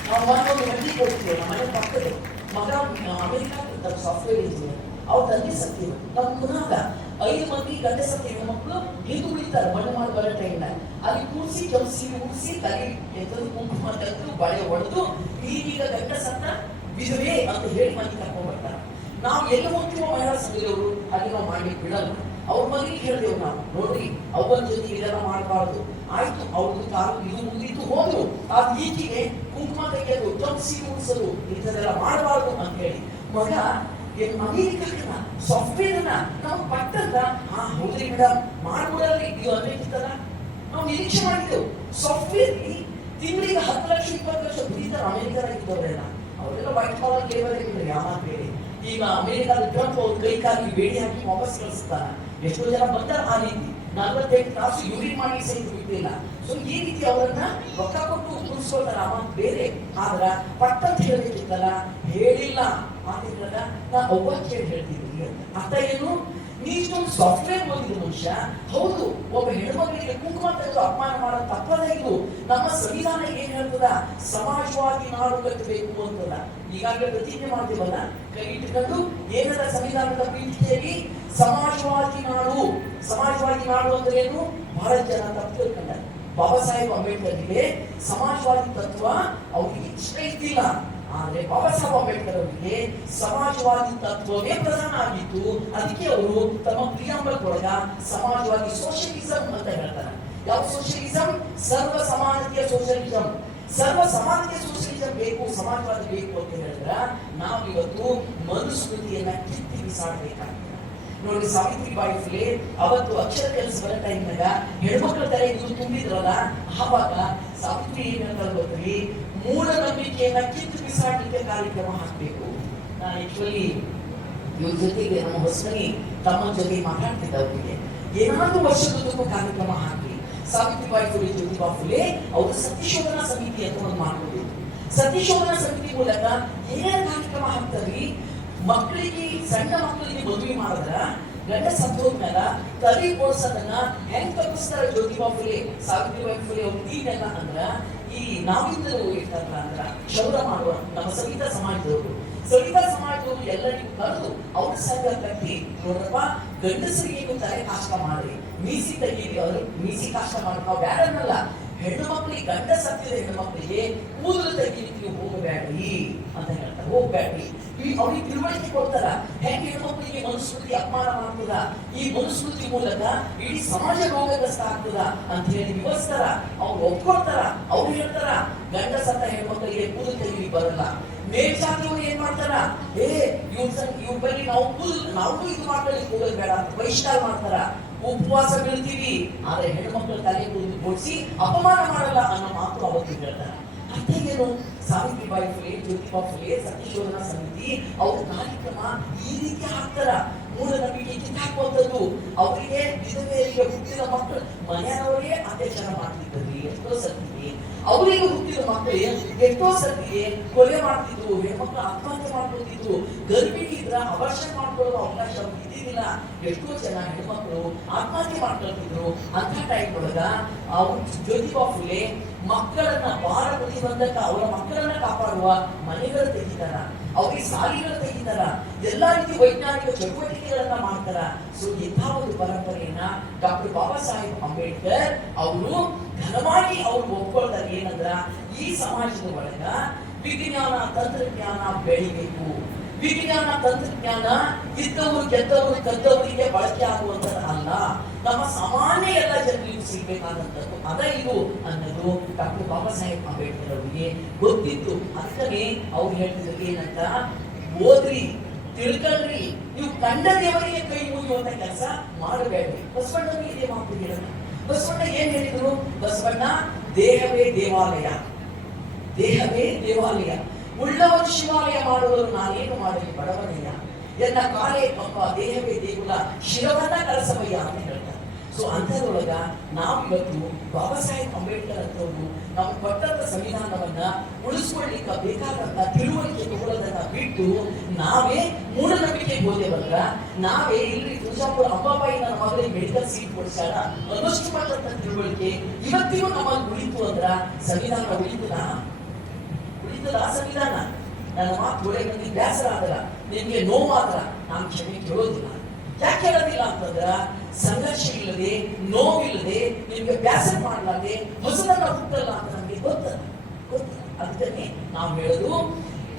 ನಾವು ಒಂದು ಮಂದಿ ಕೊಡ್ತೀವಿ, ನಮ್ಮ ಮನೆ ಪಕ್ಕದ ಮಗ ಅಮೆರಿಕ ಸಾಫ್ಟ್ವೇರ್ ಇಂಜಿನಿಯರ್, ಅವ್ರ ತಂದೆ ಸತ್ಯ ನಮ್ಮ ಕುನಾಗ 5 ಮಂದಿ ಗಂಡ ಸತ್ಯ ಹೆಣ್ಮಕ್ಳು ಹಿಂದು ಉಳಿತಾರೆ ಮಣ್ಣು ಮಾಡಿ ಬರೋ ಟೈಮ್ನ. ಅಲ್ಲಿ ಕೂರಿಸಿ ಕೆಲ್ಸಿ ಉಳಿಸಿ ತಲೆ ಎದ್ದು ಕುಂಕುಮ ತೆಗೆದು ಬಳೆ ಹೊಡೆದು ಈಗೀಗ ಗಂಡ ಸತ್ತ ವಿಧವೇ ಅಂತ ಹೇಳಿ ಮನೆ ಕರ್ಕೊಂಡ್ ಬರ್ತಾರೆ. ನಾವು ಎಲ್ಲಿ ಹೋಗ್ತೀವೋ ಮಹಿಳಾ ಸಂಘದವರು ಅಲ್ಲಿ ನಾವು ಮಾಡ್ಲಿಕ್ಕೆ ಬಿಡಲ್ಲ. ಅವ್ರ ಮನೆಗೆ ಹೇಳಿದೆವು ನಾವು, ನೋಡ್ರಿ ಅವನ ಜೊತೆ ಇದೆಲ್ಲ ಮಾಡಬಾರ್ದು, ಆಯ್ತು ಅವ್ರದ್ದು ಕಾಲು ಇದು ಮುಗಿತು ಹೋದ್ರು, ಆದ ಈಚೆಗೆ ಕುಂಕುಮ ತೆಗೆಯೋದು ಕೆಲ್ಸಿ ಉಳಿಸೋದು ಇಂಥದ್ದೆಲ್ಲ ಮಾಡಬಾರ್ದು ಅಂತ ಹೇಳಿ ಮಗ ಅಮೇರಿಕಾ ಸಾಫ್ಟ್ವೇರ್ ನಾವು ಪಟ್ಟಂತ ಹೌದ್ರಿ ಮೇಡಮ್ ಮಾಡ್ಬಿಡಲ್ರಿ, ಇದು ಅಮೇರಿಕದ ನಾವು ನಿರೀಕ್ಷೆ ಮಾಡಿದ್ದೆವು. ಸಾಫ್ಟ್ವೇರ್ ತಿಂಗಳಿಗೆ 10 ಲಕ್ಷ 20 ಲಕ್ಷ ದುಡಿತಾರೆ ಅಮೇರಿಕದಾಗ ಇದ್ದವರೆಲ್ಲ. ಅವರೆಲ್ಲ ವೈಟ್ ಕಾಲರ್ ಲೇಬರ್ ಇದ್ದಾರೆ, ಯಾವ ಬೇರೆ. ಈಗ ಅಮೇರಿಕಾದ ಟ್ರಂಪ್ ಅವ್ರ ಕೈ ಕಾಲಿಗೆ ಬೇಡಿ ಹಾಕಿ ವಾಪಸ್ ಕಳಿಸ್ತಾರ. ಎಷ್ಟೋ ಜನ ಬರ್ತಾರೆ ಆ ರೀತಿ 48 ತಾಸು ಯೂರಿನ್ ಮಾಡಿ ಸಹಿತ ಬಿಟ್ಟಿಲ್ಲ. ಸೊ ಈ ರೀತಿ ಅವರನ್ನ ರೊಕ್ಕ ಕೊಟ್ಟು ಉಳಿಸ್ಕೊಳ್ತಾರ, ಅಮೌಂಟ್ ಬೇರೆ. ಆದ್ರ ಪಟ್ಟಂತ ಹೇಳಬೇಕಿತ್ತಲ್ಲ, ಹೇಳಿಲ್ಲ. ಮಾತಿದ್ರಲ್ಲ ನಾ ಅವ್ವ ಕೇಳಿ ಹೇಳ್ತಿದ್ವಿ. ಅರ್ಥ ಏನು? ನೀಷ್ಟೊಂದು ಸಾಫ್ಟ್ವೇರ್ ಓದಿದ ಮನುಷ್ಯ, ಹೌದು ಒಬ್ಬ ಹೆಣ್ಮಗಳಿಗೆ ಕುಂಕುಮ ತೆಗೆದು ಅಪಮಾನ ಮಾಡೋದು ತಪ್ಪದ. ಇದು ನಮ್ಮ ಸಂವಿಧಾನ ಏನ್ ಹೇಳ್ತದ? ಸಮಾಜವಾದಿ ನಾಡು ಕಟ್ಟಬೇಕು ಅಂತದ. ಈಗಾಗಲೇ ಪ್ರತಿಜ್ಞೆ ಮಾಡ್ತೀವಲ್ಲ, ಕೈ ಇಟ್ಕೊಂಡು ಏನದ ಸಂವಿಧಾನದ ಪೀಠಿಕೆಯಲ್ಲಿ ಸಮಾಜವಾದಿ ನಾಡು. ಸಮಾಜವಾದಿ ನಾಡು ಅಂದ್ರೆ ಏನು? ಬಹಳ ಜನ ತಪ್ಪು ತಿಳ್ಕೊಂಡ. ಬಾಬಾ ಸಾಹೇಬ್ ಅಂಬೇಡ್ಕರ್ಗೆ ಸಮಾಜವಾದಿ ತತ್ವ ಅವ್ರಿಗೆ ಇಷ್ಟ ಇದ್ದಿಲ್ಲ. ಆದ್ರೆ ಬಾಬಾ ಸಾಹೇಬ್ ಅಂಬೇಡ್ಕರ್ ಅವರಿಗೆ ಸಮಾಜವಾದಿ ತತ್ವವೇ ಪ್ರಧಾನ ಆಗಿತ್ತು. ಅದಕ್ಕೆ ಅವರು ತಮ್ಮ ಪ್ರಿಯಾಂಬಲ್ ಒಳಗ ಸಮಾಜವಾದಿ ಸೋಷಿಯಲಿಸಂ ಅಂತ ಹೇಳ್ತಾರೆ. ಯಾವ ಸೋಷಿಯಲಿಸಂ? ಸರ್ವ ಸಮಾನತೆಯ ಸೋಷಿಯಲಿಸಂ. ಸರ್ವ ಸಮಾನತೆಯ ಸೋಷಿಯಲಿಸಂ ಬೇಕು, ಸಮಾಜವಾದಿ ಬೇಕು ಅಂತ ಹೇಳಿದ್ರ ನಾವು ಇವತ್ತು ಮನುಸ್ಮೃತಿಯನ್ನ ಕಿತ್ತಿ ಬಿಸಾಡಬೇಕಾಗಿದೆ. ನೋಡಿ, ಸಾವಿತ್ರಿಬಾಯಿ ಫುಲೆ ಅವತ್ತು ಅಕ್ಷರ ಕೆಲಸ ಬರೋ ಟೈಮ್ನಾಗ ಹೆಣ್ಮಕ್ಳ ತರ ಇದು ತುಂಬಿದ್ರಲ್ಲ, ಆವಾಗ ಸಾವಿತ್ರಿ ಏನ್ ಹೇಳ್ತಾರೆ ಗೊತ್ತ್ರಿ? ಮೂಢನಂಬಿಕೆಯನ್ನ ಕಿತ್ತು ಬಿಸಾಡಲಿಕ್ಕೆ ಕಾರ್ಯಕ್ರಮ ಹಾಕಬೇಕು. ನಾನು ಆಕ್ಚುಲಿ ಇವ್ರ ಜೊತೆಗೆ ನಮ್ಮ ಹೊಸಮನಿ ತಮ್ಮ ಜೊತೆ ಮಾತಾಡ್ತಿದ್ದ, ಅವರಿಗೆ ಏನಾದ್ರೂ ವರ್ಷದುದ್ದಕ್ಕೂ ಕಾರ್ಯಕ್ರಮ ಹಾಕಿ. ಸಾವಿತ್ರಿಬಾಯಿ ಫುಲೆ, ಜ್ಯೋತಿಬಾ ಫುಲೆ ಅವರು ಸತ್ಯಶೋಧನಾ ಸಮಿತಿ ಅಂತ ಒಂದು ಮಾಡ್ಕೊಂಡಿದ್ರು. ಸತ್ಯಶೋಧನಾ ಸಮಿತಿ ಮೂಲಕ ಏನೇನು ಕಾರ್ಯಕ್ರಮ ಹಾಕ್ತಾರ್ರಿ? ಮಕ್ಕಳಿಗೆ, ಸಣ್ಣ ಮಕ್ಕಳಿಗೆ ಮದುವೆ ಮಾಡಿದ್ರ ಗಂಡ ಸತ್ತೋದ್ಮೇಲೆ ತಲೆ ಬೋಳ್ಸೋದನ್ನ ಹೆಂಗ್ ತಪ್ಪಿಸ್ತಾರ ಜ್ಯೋತಿಬಾ ಫುಲೆ, ಸಾವಿತ್ರಿಬಾಯಿ ಫುಲೆ ಅವ್ರ ಟೀನೆಲ್ಲ ಅಂದ್ರ ಈ ನಾವಿಂದರು ಇರ್ತಾರಲ್ಲ ಅಂದ್ರ ಕ್ಷೌರ ಮಾಡುವ ನಮ್ಮ ಸಂಗೀತ ಸಮಾಜದವರು ಸವಿತಾ ಸಮಾಜದವರು ಎಲ್ಲರಿಗೂ ಕರೆದು ಅವ್ರ ಸಂಘ ಕಟ್ಟಿ ನೋಡ್ರಪ್ಪ, ಗಂಡಸರಿಗೆ ತಲೆ ಕಾಷ್ಟ ಮಾಡ್ರಿ, ಮೀಸಿ ತೆಗೀರಿ, ಅವರು ಮೀಸಿ ಕಾಷ್ಟ ಮಾಡಿ ನಾವು ಬೇಡ ಅನ್ನಲ್ಲ. ಹೆಣ್ಣು ಮಕ್ಕಳಿಗೆ, ಗಂಡ ಸತ್ತಿದ ಹೆಣ್ಣು ಮಕ್ಕಳಿಗೆ ಕೂದಲು ತೆಗೀಲಿಕ್ಕೆ ನೀವು ಹೋಗಬೇಡ್ರಿ ಅಂತ ಹೇಳ್ತಾರೆ. ಹೋಗ್ಬೇಡ್ರಿ. ಅವ್ರಿಗೆ ತಿಳುವಳಿಕೆ ಕೊಡ್ತಾರ ಹೆಂಗೆ ಹೆಣ್ಣು ಮಕ್ಕಳಿಗೆ ಮನುಸ್ಮೃತಿ ಅಪಮಾನ ಮಾಡ್ತದ, ಈ ಮನುಸ್ಮೃತಿ ಮೂಲಕ ಇಡೀ ಸಮಾಜ ರೋಗಗ್ರಸ್ತ ಆಗ್ತದ ಅಂತ ಹೇಳಿ ವಿವರಿಸ್ತಾರ. ಅವ್ರು ಒಪ್ಕೊಳ್ತಾರ. ಅವ್ರು ಹೇಳ್ತಾರ ಗಂಡ ಸತ್ತ ಹೆಣ್ಮಕ್ಳಿಗೆ ಕೂದಲು ತೆಗೀಲಿಕ್ಕೆ ಬರಲ್ಲ. ಮೇಲ್ಜಾತಿಯವರು ಏನ್ ಮಾಡ್ತಾರ, ಇವ್ರ ಬಗ್ಗೆ ನಾವು ಇದು ಮಾಡ್ಕೊಳ್ಳಿಕ್ಕೆ ಹೋಗೋದು ಬೇಡ ಅಂತ ಬಹಿಷ್ಕಾರ ಮಾಡ್ತಾರ. ಉಪವಾಸ ಬೀಳ್ತೀವಿ, ಆದ್ರೆ ಹೆಣ್ಮಕ್ಳ ತಲೆ ಕೂದಲು ಬೋಡಿಸಿ ಅಪಮಾನ ಮಾಡಲ್ಲ ಅನ್ನೋ ಮಾತು ಅವತ್ತು ಹೇಳ್ತಾರೆ. ಅರ್ಥ ಏನು? ಸಾವಿತ್ರಿಬಾಯಿ ಫುಲೆ, ಜ್ಯೋತಿಬಾ ಫುಲೆ, ಸತ್ಯಶೋಧನಾ ಸಮಿತಿ ಅವ್ರ ಕಾರ್ಯಕ್ರಮ ಈ ರೀತಿ ಹಾಕ್ತಾರ. ಮೂಢನಂಬಿಕೆ ಕಿತ್ತಾಕುವಂಥದ್ದು. ಅವರಿಗೆ ವಿಧವೆಯರಿಗೆ ಹುಟ್ಟಿದ ಮಕ್ಕಳು ಮನೆಯವರೇ ಅತ್ಯಾಚಾರ ಮಾಡ್ತಿದ್ರಿ ಎಷ್ಟೋ ಸರ್ತಿಗೆ. ಅವರಿಗೆ ಹುಟ್ಟಿದ ಮಕ್ಕಳಿಗೆ ಎಷ್ಟೋ ಸರ್ತಿಗೆ ಕೊಲೆ ಮಾಡ್ತಿದ್ರು, ಹೆಣ್ಮಕ್ಳು ಆತ್ಮಹತ್ಯೆ ಮಾಡ್ಕೊತಿದ್ರು. ಗರ್ಭಿಣಿ ಇದ್ರ ಅಬಾರ್ಷನ್ ಮಾಡ್ಕೊಳ್ಳೋ ಅವಕಾಶ ಇದ್ದಿದ್ದಿಲ್ಲ. ಎಷ್ಟೋ ಜನ ಹೆಣ್ಮಕ್ಳು ಆತ್ಮಹತ್ಯೆ ಮಾಡ್ಕೊಳ್ತಿದ್ರು. ಅಂತ ಟೈಮ್ ಒಳಗ ಅವ್ರು ಜ್ಯೋತಿಬಾ ಫುಲೆ ಮಕ್ಕಳನ್ನ ಬಾಲ ಪ್ರತಿಬಂಧಕ, ಅವರ ಮಕ್ಕಳನ್ನ ಕಾಪಾಡುವ ಮನೆಗಳು ತೆಗಿತಾರ, ಅವ್ರಿಗೆ ಸಾಲಿಗಳು ತೆಗಿತಾರ, ಎಲ್ಲಾ ರೀತಿ ವೈಜ್ಞಾನಿಕ ಚಟುವಟಿಕೆಗಳನ್ನ ಮಾಡ್ತಾರ. ಸೊ ಇಂಥ ಒಂದು ಪರಂಪರೆಯನ್ನ ಡಾಕ್ಟರ್ ಬಾಬಾ ಸಾಹೇಬ್ ಅಂಬೇಡ್ಕರ್ ಅವರು ಘನವಾಗಿ ಅವ್ರು ಒಪ್ಕೊಳ್ತಾರೆ. ಏನಂದ್ರ ಈ ಸಮಾಜದ ಒಳಗ ವಿಜ್ಞಾನ ತಂತ್ರಜ್ಞಾನ ಬೆಳಿಬೇಕು. ವಿಜ್ಞಾನ ತಂತ್ರಜ್ಞಾನ ಇದ್ದವರು ಗೆದ್ದವರು ಕದ್ದವರಿಗೆ ಬಳಕೆ ಆಗುವಂತದ್ದು ಅಲ್ಲ, ನಮ್ಮ ಸಾಮಾನ್ಯ ಎಲ್ಲ ಜನರಿಗೂ ಸಿಗ್ಬೇಕಾದಂಥದ್ದು ಅದ ಇದು ಅನ್ನೋದು ಡಾಕ್ಟರ್ ಬಾಬಾ ಸಾಹೇಬ್ ಅಂಬೇಡ್ಕರ್ ಅವರಿಗೆ ಗೊತ್ತಿತ್ತು. ಅದಕ್ಕೆ ಅವ್ರು ಹೇಳ್ತಿದ್ರು ಏನಂತ, ಓದ್ರಿ, ತಿಳ್ಕಳ್ರಿ, ನೀವು ಕಂಡ ದೇವರಿಗೆ ಕೈ ಮುಗಿಯುವಂತ ಕೆಲಸ ಮಾಡಬೇಡ್ರಿ. ಬಸವಣ್ಣನಿಗೆ ಇದೇ ಮಾತು ಹೇಳೋಣ. ಬಸವಣ್ಣ ಏನ್ ಹೇಳಿದ್ರು? ಬಸವಣ್ಣ ದೇಹವೇ ದೇವಾಲಯ, ದೇಹವೇ ದೇವಾಲಯ, ಉಳ್ಳವರು ಶಿವಾಲಯ ಮಾಡುವರು, ನಾನೇನು ಮಾಡಲಿ ಬಡವನಯ್ಯ, ಎನ್ನ ಕಾಲೇ ಪಪ್ಪ ದೇಹವೇ ದೇಗುಲ, ಶಿರವನ್ನ ಕಳಸವಯ್ಯ ಅಂತ ಹೇಳ್ತಾರೆ. ಸೊ ಅಂಥದ್ರೊಳಗ ನಾವಿವತ್ತು ಬಾಬಾ ಸಾಹೇಬ್ ಅಂಬೇಡ್ಕರ್ ಅಂತವ್ರು ನಾವು ಕೊಟ್ಟಂತ ಸಂವಿಧಾನವನ್ನ ಉಳಿಸ್ಕೊಳ್ಳಿಕ್ಕೆ ಬೇಕಾದಂತ ತಿಳುವಳಿಕೆ ತಗೊಳ್ಳೋದನ್ನ ಬಿಟ್ಟು ನಾವೇ ಮೂಢನಂಬಿಕೆ ಹೋದೆವಲ್ಲ, ನಾವೇ ಇಲ್ಲಿ ತುಳಜಾಪುರ ಅಂಬಾಬಾಯಿ ನನ್ನ ಮಗಳಿಗೆ ಮೆಡಿಕಲ್ ಸೀಟ್ ಕೊಡಿಸಾರ ಅನ್ನಷ್ಟು ಮಟ್ಟಂತ ತಿಳುವಳಿಕೆ ಇವತ್ತಿಗೂ ನಮ್ಮಲ್ಲಿ ಉಳಿತು ಅಂದ್ರ ಸಂವಿಧಾನ ಉಳಿತದ ಸಂವಿಧಾನ? ನನ್ನ ಮಾತು ಒಳ್ಳೆ ಮಂದಿ ಬೇಸರ ಆದ್ರ, ನಿಮ್ಗೆ ನೋವಾದ್ರ ನಾನು ಕ್ಷಮೆ ಕೇಳೋದಿಲ್ಲ. ಯಾಕೆ ಹೇಳೋದಿಲ್ಲ ಅಂತಂದ್ರ ಸಂಘರ್ಷ ಇಲ್ಲದೆ, ನೋವಿಲ್ಲದೆ, ನಿಮ್ಗೆ ಬೇಸರ ಮಾಡಲಾದೆ ಹೊಸದನ್ನ ಹುಟ್ಟಲ್ಲ ಅಂತ ನಮ್ಗೆ ಗೊತ್ತದ. ಅದಕ್ಕೆ ನಾವು ಹೇಳೋದು,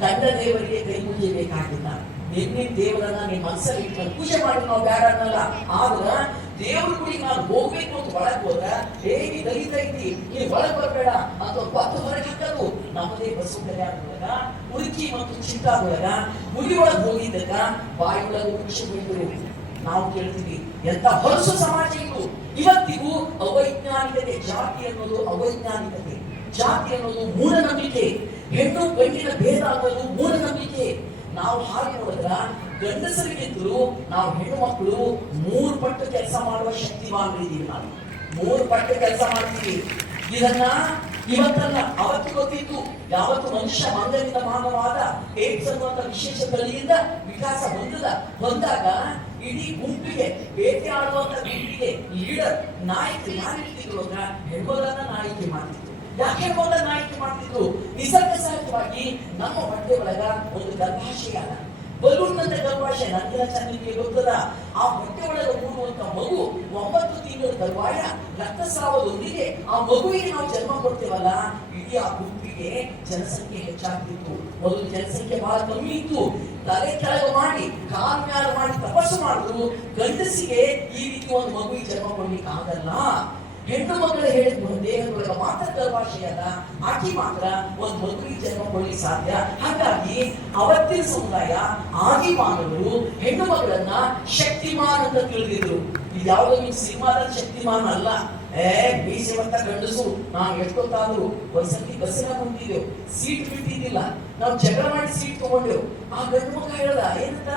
ಕಂಡ ದೇವರಿಗೆ ಕೈ ಮುಗಿಯಬೇಕಾಗಿಲ್ಲ. ನಿಮ್ ದೇವರನ್ನ ನಿಮ್ ಮನಸ್ಸಲ್ಲಿ ಇಟ್ಕೊಂಡು ಪೂಜೆ ಮಾಡಿ ನಾವು ಬೇಡ ಅನ್ನಲ್ಲ. ಆದ್ರ ದೇವ್ರ ಗುಡಿಗೆ ನಾನು ಹೋಗ್ಬೇಕು ಅಂತ ಒಳಗ್ ಹೋದ್ರ ಹೇಗೆ ದಲಿತ ಐತಿ, ನೀವು ಒಳಗ್ ಬರ್ಬೇಡ ಅಂತ ಬತ್ತು ಹೊರಗೆ ಹಾಕೋದು ನಮ್ಮದೇ ಬಸವ ಕಲ್ಯಾಣದೊಳಗ ಉಡುಕಿ ಮತ್ತು ಚಿಂತಾದೊಳಗ ಗುಡಿ ಒಳಗ್ ಹೋಗಿದ್ದಾಗ ಬಾಯಿ ಒಳಗೆ ಖುಷಿ ಬಿಟ್ಟರು. ನಾವು ಕೇಳ್ತೀವಿ ಎಂತ ಹೊಲಸು ಸಮಾಜ ಇದು. ಇವತ್ತಿಗೂ ಅವೈಜ್ಞಾನಿಕತೆ, ಜಾತಿ ಅನ್ನೋದು ಅವೈಜ್ಞಾನಿಕತೆ, ಜಾತಿ ಅನ್ನೋದು ಮೂಢನಂಬಿಕೆ, ಹೆಣ್ಣು ಗಂಡಿನ ಭೇದ ಅನ್ನೋದು ಮೂಢನಂಬಿಕೆ. ನಾವು ಹಾಗೆ ನೋಡಿದ್ರ ಗಂಡಸರಿಗಿದ್ರು ನಾವು ಹೆಣ್ಣು ಮಕ್ಕಳು 3 ಪಟ್ಟು ಕೆಲಸ ಮಾಡುವ ಶಕ್ತಿವಾನ್ರಿದ್ದೀವಿ. ನಾವು 3 ಪಟ್ಟು ಕೆಲಸ ಮಾಡ್ತೀವಿ. ಇದನ್ನ ಇವತ್ತಲ್ಲ ಅವತ್ತು ಗೊತ್ತಿತ್ತು. ಯಾವತ್ತು ಮನುಷ್ಯ ಮಂಗನಿಂದ ಮಾನವಾದ ಏಡ್ಸ್ ಅನ್ನುವಂತ ವಿಶೇಷ ತಳಿಯಿಂದ ವಿಕಾಸ ಹೊಂದಾಗ ಇಡೀ ಗುಂಪಿಗೆ ಬೇಟೆಯಾಡುವಂತ ಗುಂಪಿಗೆ ಲೀಡರ್ ನಾಯಕರು ಯಾರಿರ್ತಿದ್ರು ಅಂದ್ರ ಹೆಣ್ಮಗಳನ್ನ ನಾಯಕಿ ಮಾಡ್ತಿದ್ರು. ಯಾಕೆ ಹೆಣ್ಮಗಳನ್ನ ನಾಯಕಿ ಮಾಡ್ತಿದ್ರು? ನಿಸರ್ಗ ಸಹಜವಾಗಿ ನಮ್ಮ ಹೊಟ್ಟೆ ಒಳಗ ಒಂದು ಗರ್ಭಾಶಯ ಅಲ್ಲ, ಬಲೂನ್ ಅಂತ ಗರ್ಭಾಶಯ ನನಗೆಲ್ಲ ಚೆನ್ನಾಗಿ ಗೊತ್ತದ. ಆ ಹೊಟ್ಟೆ ಒಳಗೆ ಮೂಡುವಂತ ಮಗು 9 ತಿಂಗಳ ಗರ್ಭಾಯ ರಕ್ತಸ್ರಾವದೊಂದಿಗೆ ಆ ಮಗುವಿಗೆ ನಾವು ಜನ್ಮ ಕೊಡ್ತೇವಲ್ಲ, ಇಡೀ ಆ ಗುಂಪಿಗೆ ಜನಸಂಖ್ಯೆ ಹೆಚ್ಚಾಗ್ತಿತ್ತು. ಮೊದಲು ಜನಸಂಖ್ಯೆ ಬಹಳ ಕಮ್ಮಿ ಇತ್ತು. ತಲೆ ಕೆಳಗೆ ಮಾಡಿ ಕಾಲ್ ಮ್ಯಾಲ ಮಾಡಿ ತಪಸ್ಸು ಮಾಡಿದ್ರು ಗಂಡಸಿಗೆ ಈ ರೀತಿ ಒಂದು ಮಗುವಿಗೆ ಜನ್ಮ ಕೊಡ್ಲಿಕ್ಕೆ ಆಗಲ್ಲ. ಹೆಣ್ಣು ಮಕ್ಕಳು ಹೇಳಿದ ದೇಹದೊಳಗ ಮಾತ್ರ ಗರ್ಭಾಶಯ ಅದ, ಆಕಿ ಮಾತ್ರ ಒಂದು ಮಗುವಿಗೆ ಜನ್ಮ ಕೊಡ್ಲಿಕ್ಕೆ ಸಾಧ್ಯ. ಹಾಗಾಗಿ ಅವತ್ತಿನ ಸಮುದಾಯ ಆದಿಮಾನವರು ಹೆಣ್ಣು ಮಕ್ಕಳನ್ನ ಶಕ್ತಿಮಾನ್ ಅಂತ ತಿಳಿದಿದ್ರು. ಇದು ಯಾವುದೋ ನೀವು ಸಿನಿಮಾದ ಶಕ್ತಿಮಾನ್ ಅಲ್ಲ. ಮೀಸೆ ಮತ್ತ ಗಂಡಸು ನಾವು ಎಷ್ಟೊತ್ತಾದ್ರು ಒಂದ್ಸತಿ ಬಸ್ಸಿನ ಕುಂತಿದ್ದೆವು, ಸೀಟ್ ಬಿಟ್ಟಿದ್ದಿಲ್ಲ, ನಾವು ಜಗಳ ಮಾಡಿ ಸೀಟ್ ತಗೊಂಡೆವು. ಆ ಗಂಡು ಮಗ ಹೇಳ್ದ ಏನಂತ,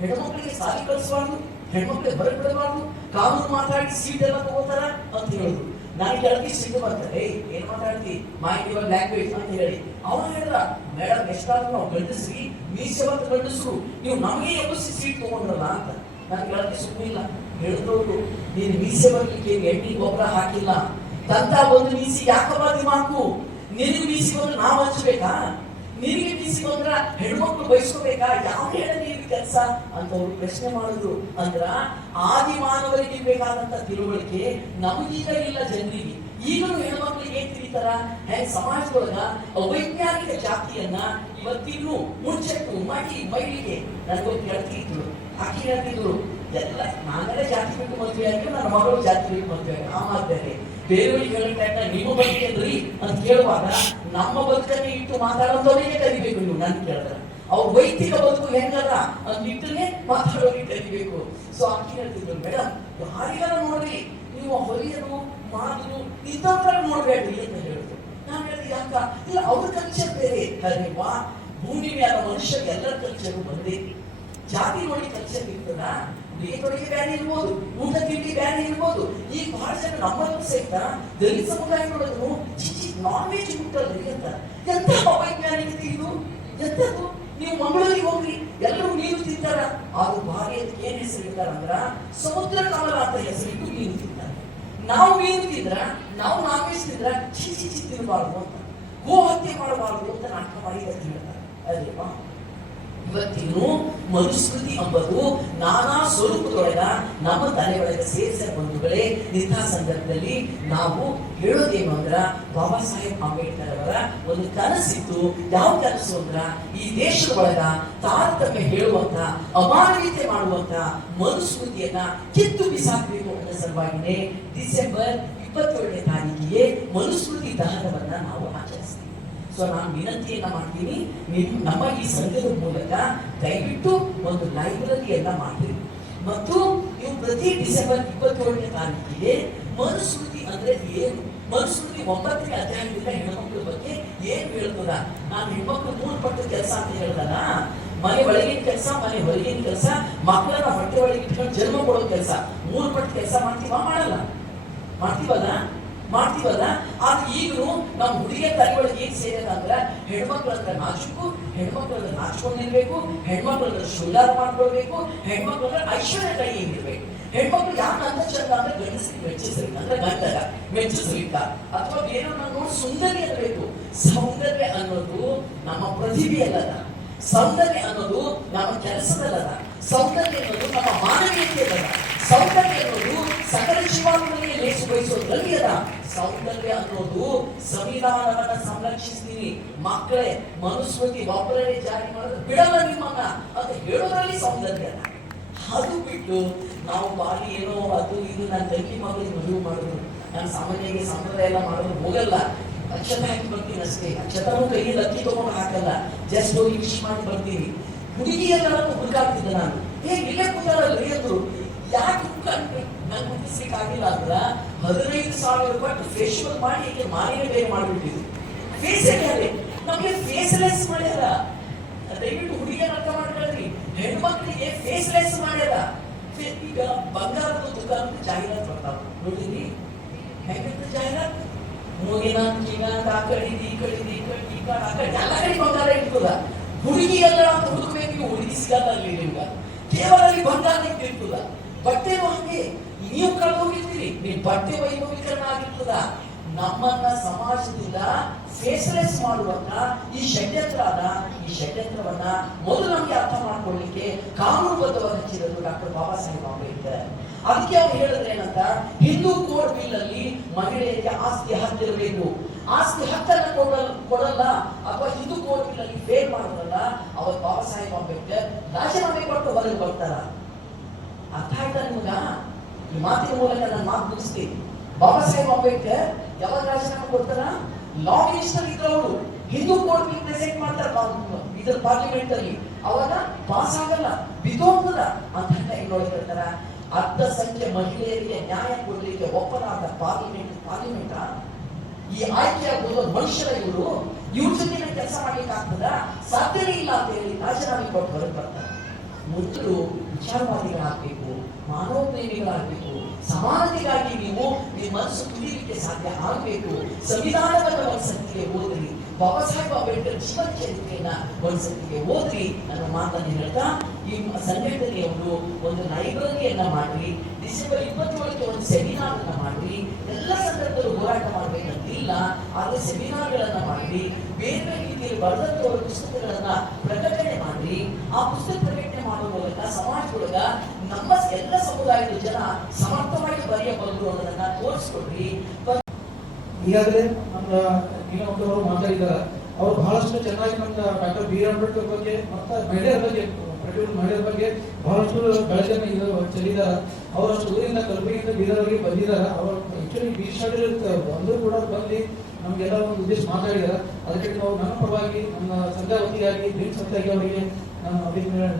ಹೆಣ್ಣು ಮಕ್ಕಳಿಗೆ ಸಾಲಿ ಕಳಿಸಬಾರ್ದು, ಹೆಣ್ಮಕ್ಳಿಗೆ ಹೊರಗೆ ಬಿಡಬಾರ್ದು, ಕಾನೂನು ಮಾತಾಡಿ ಸೀಟ್ ಎಲ್ಲ ತಗೋತಾರ ಅಂತ ಹೇಳಿದ್ರು. ನನಗೆ ಹೇಳ್ತಿ ಸಿಟ್ಟು ಬರ್ತಾರೆ, ಏನ್ ಮಾತಾಡ್ತಿ ಮೈಂಡ್ ಯುವರ್ ಲ್ಯಾಂಗ್ವೇಜ್ ಅಂತ ಹೇಳಿ. ಅವನು ಹೇಳಿದ ಮೇಡಮ್ ಎಷ್ಟಾದ್ರೂ ನಾವು ಗಂಡಸ್ರಿ ಮೀಸೆ ಮತ್ತು ಗಂಡಸರು ನೀವು ನಮಗೆ ಎಬ್ಬಿಸಿ ಸೀಟ್ ತಗೊಂಡ್ರಲ್ಲ ಅಂತ. ನನಗೆ ಹೇಳ್ತಿ ಸುಮ್ಮನಿಲ್ಲ. ಹೇಳಿದವರು ನೀನು ಮೀಸೆ ಬರ್ಲಿಕ್ಕೆ ಎಣ್ಣೆ ಗೊಬ್ಬರ ಹಾಕಿಲ್ಲ, ತಂತ ಒಂದು ಮೀಸಿ ಯಾಕಪ್ಪ ದಿಮಾಕು, ನಿನಗೆ ಮೀಸಿ ಬಂದು ನಾವು ಹಂಚ್ಬೇಕಾ? ನಿನಗೆ ಮೀಸಿ ಬಂದ್ರ ಹೆಣ್ಮಕ್ಳು ಬಯಸ್ಕೋಬೇಕಾ? ಯಾವ ಹೇಳಲಿ ಕೆಲಸ ಅಂತ ಅವ್ರು ಪ್ರಶ್ನೆ ಮಾಡಿದ್ರು. ಅಂದ್ರ ಆದಿ ಮಾನವರಿಗೆ ಬೇಕಾದಂತ ತಿಳುವಳಿಕೆ ನಮಗೀಗ ಇಲ್ಲ ಜನರಿಗೆ. ಈಗಲೂ ಹೆಣ್ಮಕ್ಳಿಗೆ ಏನ್ ತಿಳಿತಾರ? ಹೆಂಗ್ ಸಮಾಜದೊಳಗ ಅವೈಜ್ಞಾನಿಕ ಜಾತಿಯನ್ನ ಇವತ್ತಿನ್ನೂ ಮುಂಚೆಟ್ಟು ಮೈಲಿಗೆ ನನಗೊಂದು ಗೆಳತಿ ಇದ್ರು. ಆಕೆ ಹೇಳ್ತಿದ್ರು, ಎಲ್ಲ ನಾನೆಲ್ಲ ಜಾತಿ ಬಿಟ್ಟು ಮದುವೆ ಆಗಿ ನನ್ನ ಮಗಳು ಜಾತಿ ಬಿಟ್ಟು ಮದುವೆ ಆಗಿ ಆ ಮಾತಾಡಿ ಬೇರೆಯವ್ರಿಗೆ ಹೇಳಿದ ನಿಮ್ಮ ಬಗ್ಗೆ ಅಂದ್ರಿ ಅಂತ ಕೇಳುವಾಗ ನಮ್ಮ ಬದುಕನ್ನೇ ಇಟ್ಟು ಮಾತಾಡೋದವರಿಗೆ ಕಲಿಬೇಕು. ನೀವು ನನ್ ಕೇಳಿದ್ರ ಅವ್ರ ವೈಯಕ್ತಿಕ ಬದುಕು ಹೆಂಗಲ್ಲ ಅಂದಿಟ್ಟನೆ ಮಾತಾಡೋರಿಗೆ ಕಲಿಬೇಕು. ಸೊ ಆಕೆ ಹೇಳ್ತಿದ್ರು, ಮೇಡಮ್ ಯಾರಿಗಾರ ನೋಡ್ರಿ ನೀವು ಹೊಲಿಯರು ಮಾಡಿದ್ರು ಇಂಥವ್ರ ನೋಡ್ಬೇಡ್ರಿ ಅಂತ ಹೇಳಿದ್ರು. ನಾನು ಹೇಳಿದೆ ಯಾಕ? ಇಲ್ಲ ಅವ್ರ ಕಲ್ಚರ್ ಬೇರೆ. ಅಲ್ವಾ, ಭೂಮಿ ಮೇಲೆ ಮನುಷ್ಯ ಎಲ್ಲರ ಕಲ್ಚರ್ ಬಂದೇ. ಜಾತಿ ನೋಡಿ ಕಲ್ಚರ್ ಇರ್ತದ, ತೊಡಿಗೆ ಬ್ಯಾನಿ ಇರ್ಬೋದು, ಊಟ ತಿಂಡಿ ಬ್ಯಾನಿ ಇರ್ಬೋದು. ಈಗ ಬಹಳ ಜನ ನಮ್ಮಲ್ಲೂ ಸಹಿತ ದಲಿತ ಸಮುದಾಯದೊಳಗೂ ನಾನ್ ವೆಜ್ ಮುಟ್ಟಲ್ರಿ ಅಂತ. ಎಂತ ಅವೈಜ್ಞಾನಿಕತೆ ಇದು! ಎಂತದ್ದು? ನೀವು ಮಂಗಳೂರಿಗೆ ಹೋಗ್ರಿ, ಎಲ್ಲರೂ ನೀರು ತಿಂತಾರ. ಅದು ಭಾರಿ ಏನ್ ಹೆಸರು ಇರ್ತಾರ ಅಂದ್ರ ಸಮುದ್ರ ಕಮಲ ಅಂತ ಹೆಸರಿಟ್ಟು ನೀರು ತಿಂತಾರೆ. ನಾವು ಮೀನು ತಿಂದ್ರ, ನಾವು ನಾನ್ ವೆಜ್ ತಿಂದ್ರ ಚಿಚಿ ತಿನ್ನಬಾರ್ದು ಅಂತ, ಗೋ ಹತ್ಯೆ ಮಾಡಬಾರ್ದು ಅಂತ ನಾಟಕ ಮಾಡಿ ಹೇಳ್ತಾರೆ ಅಲ್ವಾ. ಇವತ್ತಿಗೂ ಮನುಸ್ಮೃತಿ ಎಂಬುದು ನಾನಾ ಸ್ವರೂಪದೊಳಗ ನಮ್ಮ ತಲೆಯೊಳಗೆ ಸೇರಿಸಿದ ಬಂಧುಗಳೇ. ಇಂಥ ಸಂದರ್ಭದಲ್ಲಿ ನಾವು ಹೇಳೋದೇನು ಅಂದ್ರ, ಬಾಬಾ ಸಾಹೇಬ್ ಅಂಬೇಡ್ಕರ್ ಅವರ ಒಂದು ಕನಸಿತ್ತು. ಯಾವ ಕನಸು ಅಂದ್ರ, ಈ ದೇಶದ ಒಳಗ ತಾರತಮ್ಯ ಹೇಳುವಂತ, ಅಮಾನವೀಯತೆ ಮಾಡುವಂತ ಮನುಸ್ಮೃತಿಯನ್ನ ಕಿತ್ತು ಬಿಸಾಕಬೇಕು ಅನ್ನೋ ಸಲುವಾಗಿನೇ ಡಿಸೆಂಬರ್ 27ನೇ ತಾರೀಕಿಗೆ ಮನುಸ್ಮೃತಿ ದಹನವನ್ನ ನಾವು ಆಚರಿಸ್ತೀವಿ. ಸೊ ನಾನು ವಿನಂತಿಯನ್ನ ಮಾಡ್ತೀನಿ, ನಮ್ಮ ಈ ಸಂಘದ ಮೂಲಕ ದಯವಿಟ್ಟು ಒಂದು ಲೈಬ್ರರಿಯನ್ನ ಮಾಡ್ತೀವಿ. ಮತ್ತು ನೀವು ಪ್ರತಿ ಡಿಸೆಂಬರ್ 27ನೇ ತಾರೀಕಿಗೆ ಮನುಸ್ಮೃತಿ ಅಂದ್ರೆ ಏನು, ಮನುಸ್ಮೃತಿ 9ನೇ ಅಧ್ಯಾಯದಿಂದ ಹೆಣ್ಮಕ್ಳ ಬಗ್ಗೆ ಏನ್ ಹೇಳ್ತದ. ನಾನು ಹೆಣ್ಮಕ್ಳು 3 ಪಟ್ಟು ಕೆಲಸ ಅಂತ ಹೇಳ್ದಲ್ಲ, ಮನೆ ಒಳಗಿನ ಕೆಲಸ, ಮನೆ ಹೊರಗಿನ ಕೆಲಸ, ಮಕ್ಕಳನ್ನ ಹೊಟ್ಟೆ ಒಳಗೆ ಇಟ್ಕೊಂಡು ಜನ್ಮ ಕೊಡೋ ಕೆಲಸ, 3 ಪಟ್ಟು ಕೆಲಸ ಮಾಡಲ್ಲ? ಮಾಡ್ತೀವಲ್ಲ. ಆದ್ರೆ ಈಗಲೂ ನಮ್ಮ ಹುಡುಗಿಯ ತಲೆಯೊಳಗೆ ಏನ್ ಸೇರಿದ ಅಂದ್ರೆ, ಹೆಣ್ಮಕ್ಳಂದ್ರೆ ನಾಚುಕು, ಹೆಣ್ಮಕ್ಳಂದ್ರೆ ನಾಚ್ಕೊಂಡಿರ್ಬೇಕು, ಹೆಣ್ಮಕ್ಳಂದ್ರೆ ಶೃಂಗಾರ ಮಾಡ್ಕೊಳ್ಬೇಕು, ಹೆಣ್ಮಕ್ಳಂದ್ರೆ ಐಶ್ವರ್ಯ ಕೈ ಇರ್ಬೇಕು. ಹೆಣ್ಮಕ್ಳು ಯಾಕೆ ಅಂತ ಚಂದ ಅಂದ್ರೆ ಗಂಡಸರಿಗೆ ಮೆಚ್ಚಿಸ್ರಿ ಅಂದ್ರೆ ಗಂಡಗ ಮೆಚ್ಚಿಸ್ರಿಕ, ಅಥವಾ ಬೇರೆಯವ್ರನ್ನ ನೋಡಿ ಸುಂದರಿ ಅನ್ಬೇಕು. ಸೌಂದರ್ಯ ಅನ್ನೋದು ನಮ್ಮ ಪ್ರತಿಭೆ ಅಲ್ಲದ, ಸೌಂದರ್ಯ ಅನ್ನೋದು ನಮ್ಮ ಕೆಲಸದಲ್ಲದ, ಸೌಂದರ್ಯ ಅನ್ನೋದು ನಮ್ಮ ಮಾನವೀಯತೆ ಅಲ್ಲದ, ಸೌಂದರ್ಯ ಅನ್ನೋದು ಸಕಲ ಜೀವಾಣುಗಳಿಗೆ ಲೇಸು ಬಯಸೋದ್ರಲ್ಲಿ ಅದ. ಸೌಂದರ್ಯ ಅನ್ನೋದು ಸಂವಿಧಾನವನ್ನ ಸಂರಕ್ಷಿಸ್ತೀನಿ ಮಕ್ಕಳೇ, ಮನುಸ್ಮೃತಿ ಒಬ್ಬರೇ ಜಾರಿ ಮಾಡೋದು ಬಿಡಲ್ಲ ನಿಮ್ಮನ್ನ ಅಂತ ಹೇಳೋದ್ರಲ್ಲಿ ಸೌಂದರ್ಯ ಅದ. ಅದು ಬಿಟ್ಟು ನಾವು ಬಾರಿ ಏನೋ ಅದು ಇದು ನನ್ನ ತಂಗಿ ಮಗಳಿಗೆ ಮದುವೆ ಮಾಡೋದು, ನಾನು ಸಾಮಾನ್ಯವಾಗಿ ಸಂಪ್ರದಾಯ ಎಲ್ಲ ಮಾಡೋದು ಹೋಗಲ್ಲ, ಅಕ್ಷತ ಹಾಕಿ ಬರ್ತೀನಿ ಅಷ್ಟೇ. ಅಕ್ಷತನೂ ಕೈಯಲ್ಲಿ ಅಕ್ಕಿ ತಗೊಂಡು ಹಾಕಲ್ಲ, ಜಸ್ಟ್ ಹೋಗಿ ವಿಶ್ ಮಾಡಿ ಬರ್ತೀನಿ. ಹುಡುಗಿಯೆಲ್ಲ ಹುಡುಕಾಗ್ತಿದ್ದೆ ನಾನು, ಇಲ್ಲೇ ಕೂತಾರಲ್ಲ ಅಂದ್ರು, ಯಾಕೆ ನಾನು ಮುಟ್ಟಿಸ್ಲಿಕ್ಕೆ ಆಗಿಲ್ಲ ಅಂದ್ರ 15,000 ರೂಪಾಯಿ ಫೇಶಿಯಲ್ ಮಾಡಿ ಈಗ ಮಾರಿನ ಬೇರೆ ಮಾಡಿಬಿಟ್ಟಿದ್ವಿ. ಫೇಸಲ್ಲಿ ನಮಗೆ ಫೇಸ್ಲೆಸ್ ಮಾಡ್ಯಾರ. ದಯವಿಟ್ಟು ಹುಡುಗಿಯರ ಅರ್ಥ ಮಾಡ್ಕೊಳ್ರಿ, ಹೆಣ್ಮಕ್ಳಿಗೆ ಫೇಸ್ಲೆಸ್ ಮಾಡ್ಯಾರ. ಈಗ ಬಂಗಾರದ ದುಕಾನದ ಜಾಹೀರಾತು ಬರ್ತಾವ ನೋಡಿದ್ರಿ, ಹೆಂಗಿರ್ತದೆ ಜಾಹೀರಾತು? ಮೂಗಿನ ಆ ಕಡಿದು ಈ ಕಡಿದು ಈ ಕಡೆ ಈ ಕಡೆ ಆ ಕಡೆ ಎಲ್ಲ ಕಡೆ ಬಂಗಾರ ಇರ್ತದ. ಹುಡುಗಿ ಎಲ್ಲ ಅಂತ ಹುಡುಕಬೇಕು, ಹುಡುಗಿ ಸಿಗಲ್ಲ ಅಲ್ಲಿ ನಿಮ್ಗ, ಕೇವಲ ಅಲ್ಲಿ ಬಂಗಾರ ಇರ್ತದ. ಬಟ್ಟೆನೂ ಹಂಗೆ, ನೀವು ಕಳೆದೋಗಿರ್ತೀರಿ, ನೀವು ಬಟ್ಟೆ ವೈಭವೀಕರಣ ಆಗಿರ್ತದ. ನಮ್ಮನ್ನ ಸಮಾಜದಿಂದ ಫೇಸ್ಲೆಸ್ ಮಾಡುವಂತ ಈ ಷಡ್ಯಂತ್ರ ಅದ. ಈ ಷಡ್ಯಂತ್ರವನ್ನ ಮೊದಲು ನಮ್ಗೆ ಅರ್ಥ ಮಾಡ್ಕೊಳ್ಳಿಕ್ಕೆ ಕಾನೂನುಬದ್ಧವಾಗಿ ಹಚ್ಚಿರೋದು ಡಾಕ್ಟರ್ ಬಾಬಾ ಸಾಹೇಬ್ ಅಂಬೇಡ್ಕರ್. ಅದಕ್ಕೆ ಅವ್ರು ಹೇಳಿದ್ರೆ ಏನಂತ, ಹಿಂದೂ ಕೋಡ್ ಬಿಲ್ ಅಲ್ಲಿ ಮಹಿಳೆಯರಿಗೆ ಆಸ್ತಿ ಹಕ್ಕಿರಬೇಕು, ಆಸ್ತಿ ಹಕ್ಕನ್ನ ಕೊಡಲ್ಲ ಅಥವಾ ಹಿಂದೂ ಕೋಡ್ ಬಿಲ್ ಅಲ್ಲಿ ಫೇಲ್ ಮಾಡೋದಲ್ಲ, ಅವತ್ತು ಬಾಬಾ ಸಾಹೇಬ್ ಅಂಬೇಡ್ಕರ್ ರಾಜೀನಾಮೆ ಕೊಟ್ಟು ಹೊರಗೆ ಬರ್ತಾರ. ಅರ್ಥ ಆಯ್ತಾ ನಿಮ್ಗ? ಈ ಮಾತಿನ ಮೂಲಕ ನಾನು ಮಾತು ಮುಗಿಸ್ತೀನಿ. ಬಾಬಾ ಸಾಹೇಬ್ ಅಂಬೇಡ್ಕರ್ ಯಾವಾಗ ರಾಜೀನಾಮೆ ಕೊಡ್ತಾರ? ಲಾ ಮಿನಿಸ್ಟರ್ ಇದ್ದವರು ಹಿಂದೂ ಕೋರ್ಟ್ ಬಿಲ್ ಪ್ರೆಸೆಂಟ್ ಮಾಡ್ತಾರೆ ಇದ್ರ ಪಾರ್ಲಿಮೆಂಟ್ ಅಲ್ಲಿ, ಅವಾಗ ಪಾಸ್ ಆಗಲ್ಲ, ಬಿದ್ದೋಗ್ತದ ಅಂತ ನೋಡ್ತಿರ್ತಾರ. ಅರ್ಧ ಸಂಖ್ಯೆ ಮಹಿಳೆಯರಿಗೆ ನ್ಯಾಯ ಕೊಡಲಿಕ್ಕೆ ಒಪ್ಪಲಾದ ಪಾರ್ಲಿಮೆಂಟ್ ಈ ಆಯ್ಕೆಯಾಗುವ ಮನುಷ್ಯರ ಇವ್ರ ಜೊತೆ ಕೆಲಸ ಮಾಡ್ಲಿಕ್ಕೆ ಆಗ್ತದ? ಸಾಧ್ಯನೇ ಇಲ್ಲ ಅಂತ ಹೇಳಿ ರಾಜೀನಾಮೆ ಕೊಟ್ಟು ಹೊರಗೆ ಬರ್ತಾರೆ. ಮೊದಲು ವಿಚಾರವಾದಿಗಳಾಗಬೇಕು, ಮಾನವ ಪ್ರೇಮಿಗಳಾಗಬೇಕು, ಸಮಾನತೆಗಾಗಿ ನೀವು ನಿಮ್ಮ ಮನಸ್ಸು ತುಳಿಲಿಕ್ಕೆ ಸಾಧ್ಯ ಆಗಬೇಕು. ಸಂವಿಧಾನವನ್ನು ಒಂದ್ಸತಿಗೆ ಓದ್ರಿ, ಬಾಬಾ ಸಾಹೇಬ್ ಅಂಬೇಡ್ಕರ್ ಜೀವನ ಚರಿತ್ರೆಯನ್ನ ಒಂದ್ಸತಿಗೆ ಓದ್ರಿ ನನ್ನ ಮಾತನ್ನು ಹೇಳ್ತಾ, ಈ ಸಂಘಟನೆಯವರು ಒಂದು ಲೈಬ್ರರಿಯನ್ನ ಮಾಡ್ರಿ, ಡಿಸೆಂಬರ್ 27ಕ್ಕೆ ಒಂದು ಸೆಮಿನಾರ್ ಅನ್ನ ಮಾಡ್ರಿ. ಎಲ್ಲ ಸಂದರ್ಭದಲ್ಲೂ ಹೋರಾಟ ಮಾಡ್ಬೇಕಂತಿಲ್ಲ, ಆದ್ರೆ ಸೆಮಿನಾರ್ಗಳನ್ನ ಮಾಡ್ರಿ, ಬೇರೆ ರೀತಿಯಲ್ಲಿ ಬರೆದಂತಹ ಪುಸ್ತಕಗಳನ್ನ ಪ್ರಕಟಣೆ ಮಾಡಿ ಆ ಪುಸ್ತಕ ಪ್ರಕಟಣೆ ಮಾಡುವ ಮೂಲಕ ಸಮಾಜದೊಳಗ ನಮ್ಮ ಎಲ್ಲ ಸಮುದಾಯದ ಜನ ಸಮರ್ಥವಾಗಿ ಬರೆಯಬಲ್ಲರು ಅನ್ನೋದನ್ನ ತೋರಿಸ್ಕೊಡ್ರಿ. ಈಗಾಗಲೇ ನಮ್ಮ ನೀಲಮಕ್ಕಳು ಅವರು ಮಾತಾಡಿದ್ದಾರೆ. ಅವರು ಬಹಳಷ್ಟು ಚೆನ್ನಾಗಿ ನಮ್ಮ ಡಾಕ್ಟರ್ ಬಿ ಆರ್ ಅಂಬೇಡ್ಕರ್ ಬಗ್ಗೆ ಮತ್ತು ಮಹಿಳೆಯರ ಬಗ್ಗೆ ಮಹಿಳೆಯರ ಬಗ್ಗೆ ಬಹಳಷ್ಟು ಬೆಳಕನ್ನು ಚೆಲ್ಲಿದ್ದಾರೆ. ಅವರಷ್ಟು ಊರಿಂದ ಕಲಬುರಗಿಯಿಂದ ಬೀದರ್ಗೆ ಬಂದಿದ್ದಾರೆ. ಅವರು ಆಕ್ಚುಲಿ ಬಿ ಶೆಡ್ಯೂಲ್ ಅಂದರೂ ಕೂಡ ಬಂದು ನಮಗೆಲ್ಲ ಒಂದು ಉದ್ದೇಶ ಮಾತಾಡಿದ್ದಾರೆ. ಅದಕ್ಕೆ ನಾವು ನನ್ನ ಪರವಾಗಿ ನಮ್ಮ ಸಂಘ ವತಿಯಾಗಿ ಬೀನ್ ಸಂಸ್ಥೆಗೆ ಅವರಿಗೆ ನಾನು ಅಭಿನಂದನೆ.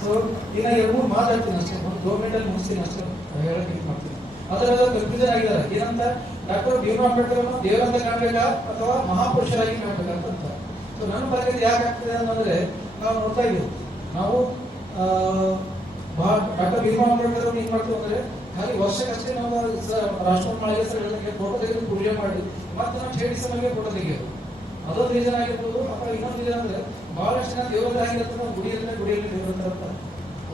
ಸೊ ಈಗ 2-3 ಮಾತಾಡ್ತೀನಿ ಅಷ್ಟೇ, ಒಂದು ಗೌರ್ಮೆಂಟಲ್ಲಿ ಮುಗಿಸ್ತೀನಿ ಅಷ್ಟೇ ಹೇಳಕ್ಕೆ ಇದು ಮಾಡ್ತೀನಿ. ಅದರೆಲ್ಲ ಕನ್ಫ್ಯೂಷನ್ ಆಗಿದ್ದಾರೆ. ಏನಂತ ಡಾಕ್ಟರ್ ಬಿ ಆರ್ ಅಂಬೇಡ್ಕರ್ ಅನ್ನು ದೇವರಂತ ಕಾಣಬೇಕಾ ಅಥವಾ ಮಹಾಪುರುಷರಾಗಿ ಕಾಣಬೇಕಂತ. ಸೊ ನನ್ನ ಬಗ್ಗೆ ಯಾಕೆ ಆಗ್ತದೆ ಅಂತಂದ್ರೆ ನಾವು ನೋಡ್ತಾ ಇದ್ದೀವಿ, ನಾವು ಡಾಕ್ಟರ್ ಬಿ ಆರ್ ಅಂಬೇಡ್ಕರ್ ಅವ್ರು ಏನ್ ಮಾಡ್ತೀವಿ ಅಂದ್ರೆ ಖಾಲಿ ವರ್ಷಕ್ಕಷ್ಟೇ ನಾವು ರಾಷ್ಟ್ರಮಾಳಿಗೆ ಫೋಟೋ ತೆಗೆದು ಪೂಜೆ ಮಾಡಿ ಮತ್ತೆ ನಾವು ಛೇಡಿಸಲಿಗೆ ಫೋಟೋ ತೆಗೆಯೋದು. ಅದೊಂದು ರೀಸನ್ ಆಗಿರ್ಬೋದು. ಅಥವಾ ಇನ್ನೊಂದು ರೀಸನ್ ಅಂದ್ರೆ ಬಹಳಷ್ಟು ಜನ ದೇವರ ಆಗಿರುತ್ತೆ, ನಾವು ಗುಡಿಯಲ್ಲಿ ದೇವರಂತ ಇರ್ತಾರೆ.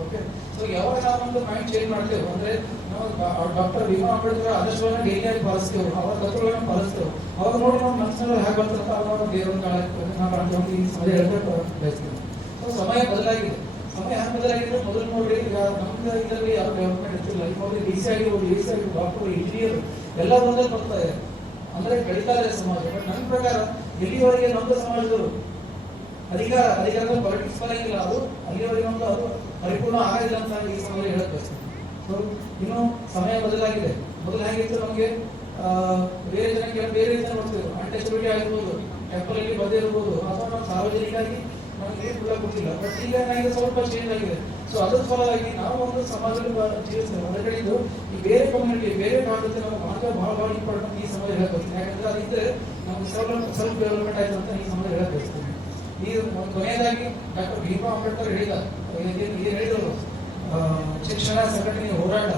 ಓಕೆ, ಸೊ ಯಾವಾಗ ನಾವೊಂದು ಮೈಂಡ್ ಚೇಂಜ್ ಮಾಡ್ತೇವೆ ಅಂದ್ರೆ ನಾವು ಡಾಕ್ಟರ್ ಬಿ ಆರ್ ಅಂಬೇಡ್ಕರ್ ಆದರ್ಶಗಳನ್ನ ಡೈಲಿಯಾಗಿ ಪಾಲಿಸ್ತೇವೆ, ಅವರ ತತ್ವಗಳನ್ನು ಪಾಲಿಸ್ತೇವೆ. ಅವಾಗ ನೋಡಿ ನಾವು ಮನಸ್ಸಿನಲ್ಲಿ ಹೇಗೆ ಬರ್ತಂತ ಅವಾಗ ದೇವರ ಕಾಲ ಈ ಸಮಯ ಹೇಳ್ತಾ ಬಯಸ್ತೇವೆ. ಸೊ ಸಮಯ ಬದಲಾಗಿದೆ. ಸಮಯ ಹ್ಯಾಂಗೆ ಬದಲಾಗಿದೆ ಮೊದಲು ನೋಡ್ರಿ, ಈಗ ನಮ್ದು ಇದರಲ್ಲಿ ಯಾವ ಡೆವಲಪ್ಮೆಂಟ್ ಇರ್ತಿಲ್ಲ. ಈಗ ಡಿ ಸಿ ಆಗಿರ್ಬೋದು, ಎ ಸಿ ಆಗಿರ್ಬೋದು, ಡಾಕ್ಟರ್, ಇಂಜಿನಿಯರ್ ಎಲ್ಲ ಒಂದೇ ಬರ್ತಾ ಇದೆ ಅಂದ್ರೆ ಬೆಳೀತಾ ಇದೆ ಸಮಾಜ. ಬಟ್ ನನ್ನ ಪ್ರಕಾರ ಎಲ್ಲಿವರೆಗೆ ನಮ್ದು ಸಮಾಜದವರು ಅಧಿಕಾರದ ಪಾಲಿಟಿಕ್ಸ್ ಬರಂಗಿಲ್ಲ, ಅದು ಅಲ್ಲಿವರೆಗೆ ನಮ್ದು ಅದು ಪರಿಪೂರ್ಣ ಆಗೋದಿಲ್ಲ ಅಂತ ಈ ಸಮಯ ಹೇಳಕ್ ಬಯಸ್ತೀನಿ. ಸೊ ಇನ್ನು ಸಮಯ ಬದಲಾಗಿದೆ. ಮೊದಲು ಹೇಗಿತ್ತು ನಮಗೆ ಬೇರೆ ಜನಕ್ಕೆ ಬೇರೆ ರೀತಿ ನೋಡ್ತಿದ್ರು, ಅನ್ಟೆಸ್ಟಿಬಿಲಿಟಿ ಆಗಿರ್ಬೋದು, ಟೆಂಪಲ್ ಅಲ್ಲಿ ಬಂದೇ ಇರ್ಬೋದು, ಅಥವಾ ನಾವು ಸಾರ್ವಜನಿಕವಾಗಿ ನಮ್ಗೆ ನೀರು ಕೂಡ ಗೊತ್ತಿಲ್ಲ. ಬಟ್ ಈಗ ನನಗೆ ಸ್ವಲ್ಪ ಚೇಂಜ್ ಆಗಿದೆ. ಸೊ ಅದ್ರ ಫಲವಾಗಿ ನಾವು ಒಂದು ಸಮಾಜದಲ್ಲಿ ಜೀವಿಸ್ತೇವೆ. ಹೊರಗಡೆದು ಈ ಬೇರೆ ಕಮ್ಯುನಿಟಿ ಬೇರೆ ಭಾಗದಲ್ಲಿ ನಾವು ಬಹಳ ಇಂಪಾರ್ಟೆಂಟ್ ಈ ಸಮಯ ಹೇಳಕ್ ಬಯಸ್ತೀನಿ. ಯಾಕಂದ್ರೆ ಅದಿದ್ರೆ ನಮ್ಗೆ ಸೆಲ್ಫ್ ಡೆವಲಪ್ಮೆಂಟ್ ಆಯ್ತು ಅಂತ ಈ ಸಮಯ ಹೇಳಕ್ ಬಯಸ್ತೀನಿ. ಈ ಕೊನೆಯದಾಗಿ ಡಾಕ್ಟರ್ ಬಿ ಆರ್ ಅಂಬೇಡ್ಕರ್ ಹೇಳಿದರು ಶಿಕ್ಷಣ ಸಂಘಟನೆ ಹೋರಾಟ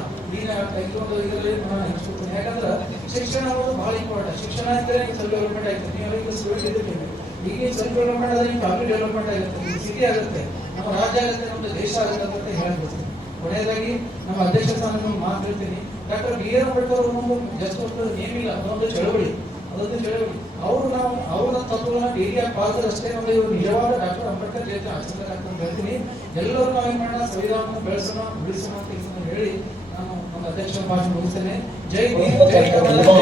ಇದೊಂದು ಇದರಲ್ಲಿ ನಾನು ನೆನೆಸ್ಕೊಳ್ತೀನಿ. ಯಾಕಂದ್ರೆ ಶಿಕ್ಷಣ ಅನ್ನೋದು ಬಹಳ ಇಂಪಾರ್ಟೆಂಟ್. ಶಿಕ್ಷಣ ಇದ್ದರೆ ಸೆಲ್ಫ್ ಡೆವಲಪ್ಮೆಂಟ್ ಆಯ್ತು. ನೀವು ಸ್ಟೂಡೆಂಟ್ ಇದ್ದೀವಿ, ಈಗ ಸೆಲ್ಫ್ ಡೆವಲಪ್ಮೆಂಟ್ ಆದ್ರೆ ನಿಮ್ಮ ಫ್ಯಾಮಿಲಿ ಡೆವಲಪ್ಮೆಂಟ್ ಆಗುತ್ತೆ, ನಿಮ್ಮ ಸಿಟಿ ಆಗುತ್ತೆ, ನಮ್ಮ ರಾಜ್ಯ ಆಗುತ್ತೆ, ನಮ್ಮ ದೇಶ ಆಗುತ್ತೆ ಅಂತ ಹೇಳಬಹುದು. ಕೊನೆಯದಾಗಿ ನಮ್ಮ ಅಧ್ಯಕ್ಷ ಸ್ಥಾನವನ್ನು ಮಾತು ಹೇಳ್ತೀನಿ. ಡಾಕ್ಟರ್ ಬಿ ಆರ್ ಅಂಬೇಡ್ಕರ್ ಅವರು ಜಸ್ಟ್ ಒಂದು ನೇಮಿಲ್ಲ, ಅದೊಂದು ಚಳವಳಿ. ಅವರು ನಾವು ಅವರ ತತ್ವಗಳನ್ನ ಡೈಲಿಯಾಗಿ ಪಾಲಿಸಿದ್ರೆ ಅಷ್ಟೇ ನಮಗೆ ಇವರು ನಿಜವಾದ ಡಾಕ್ಟರ್ ಅಂಬೇಡ್ಕರ್ ಜಯಂತಿ ಆಚರಿಸಬೇಕಾಗ್ತದೆ ಅಂತ ಹೇಳ್ತೀನಿ. ಎಲ್ಲರೂ ನಾವೇನ್ ಮಾಡೋಣ, ಸಂವಿಧಾನವನ್ನು ಬೆಳೆಸೋಣ, ಉಳಿಸೋಣ ಅಂತ ಹೇಳಿ ನಾನು ನಮ್ಮ ಅಧ್ಯಕ್ಷರ ಭಾಷಣ ಮುಗಿಸ್ತೇನೆ. ಜೈ ಭೀಮ್, ಜೈ ಕರ್ನಾಟಕ.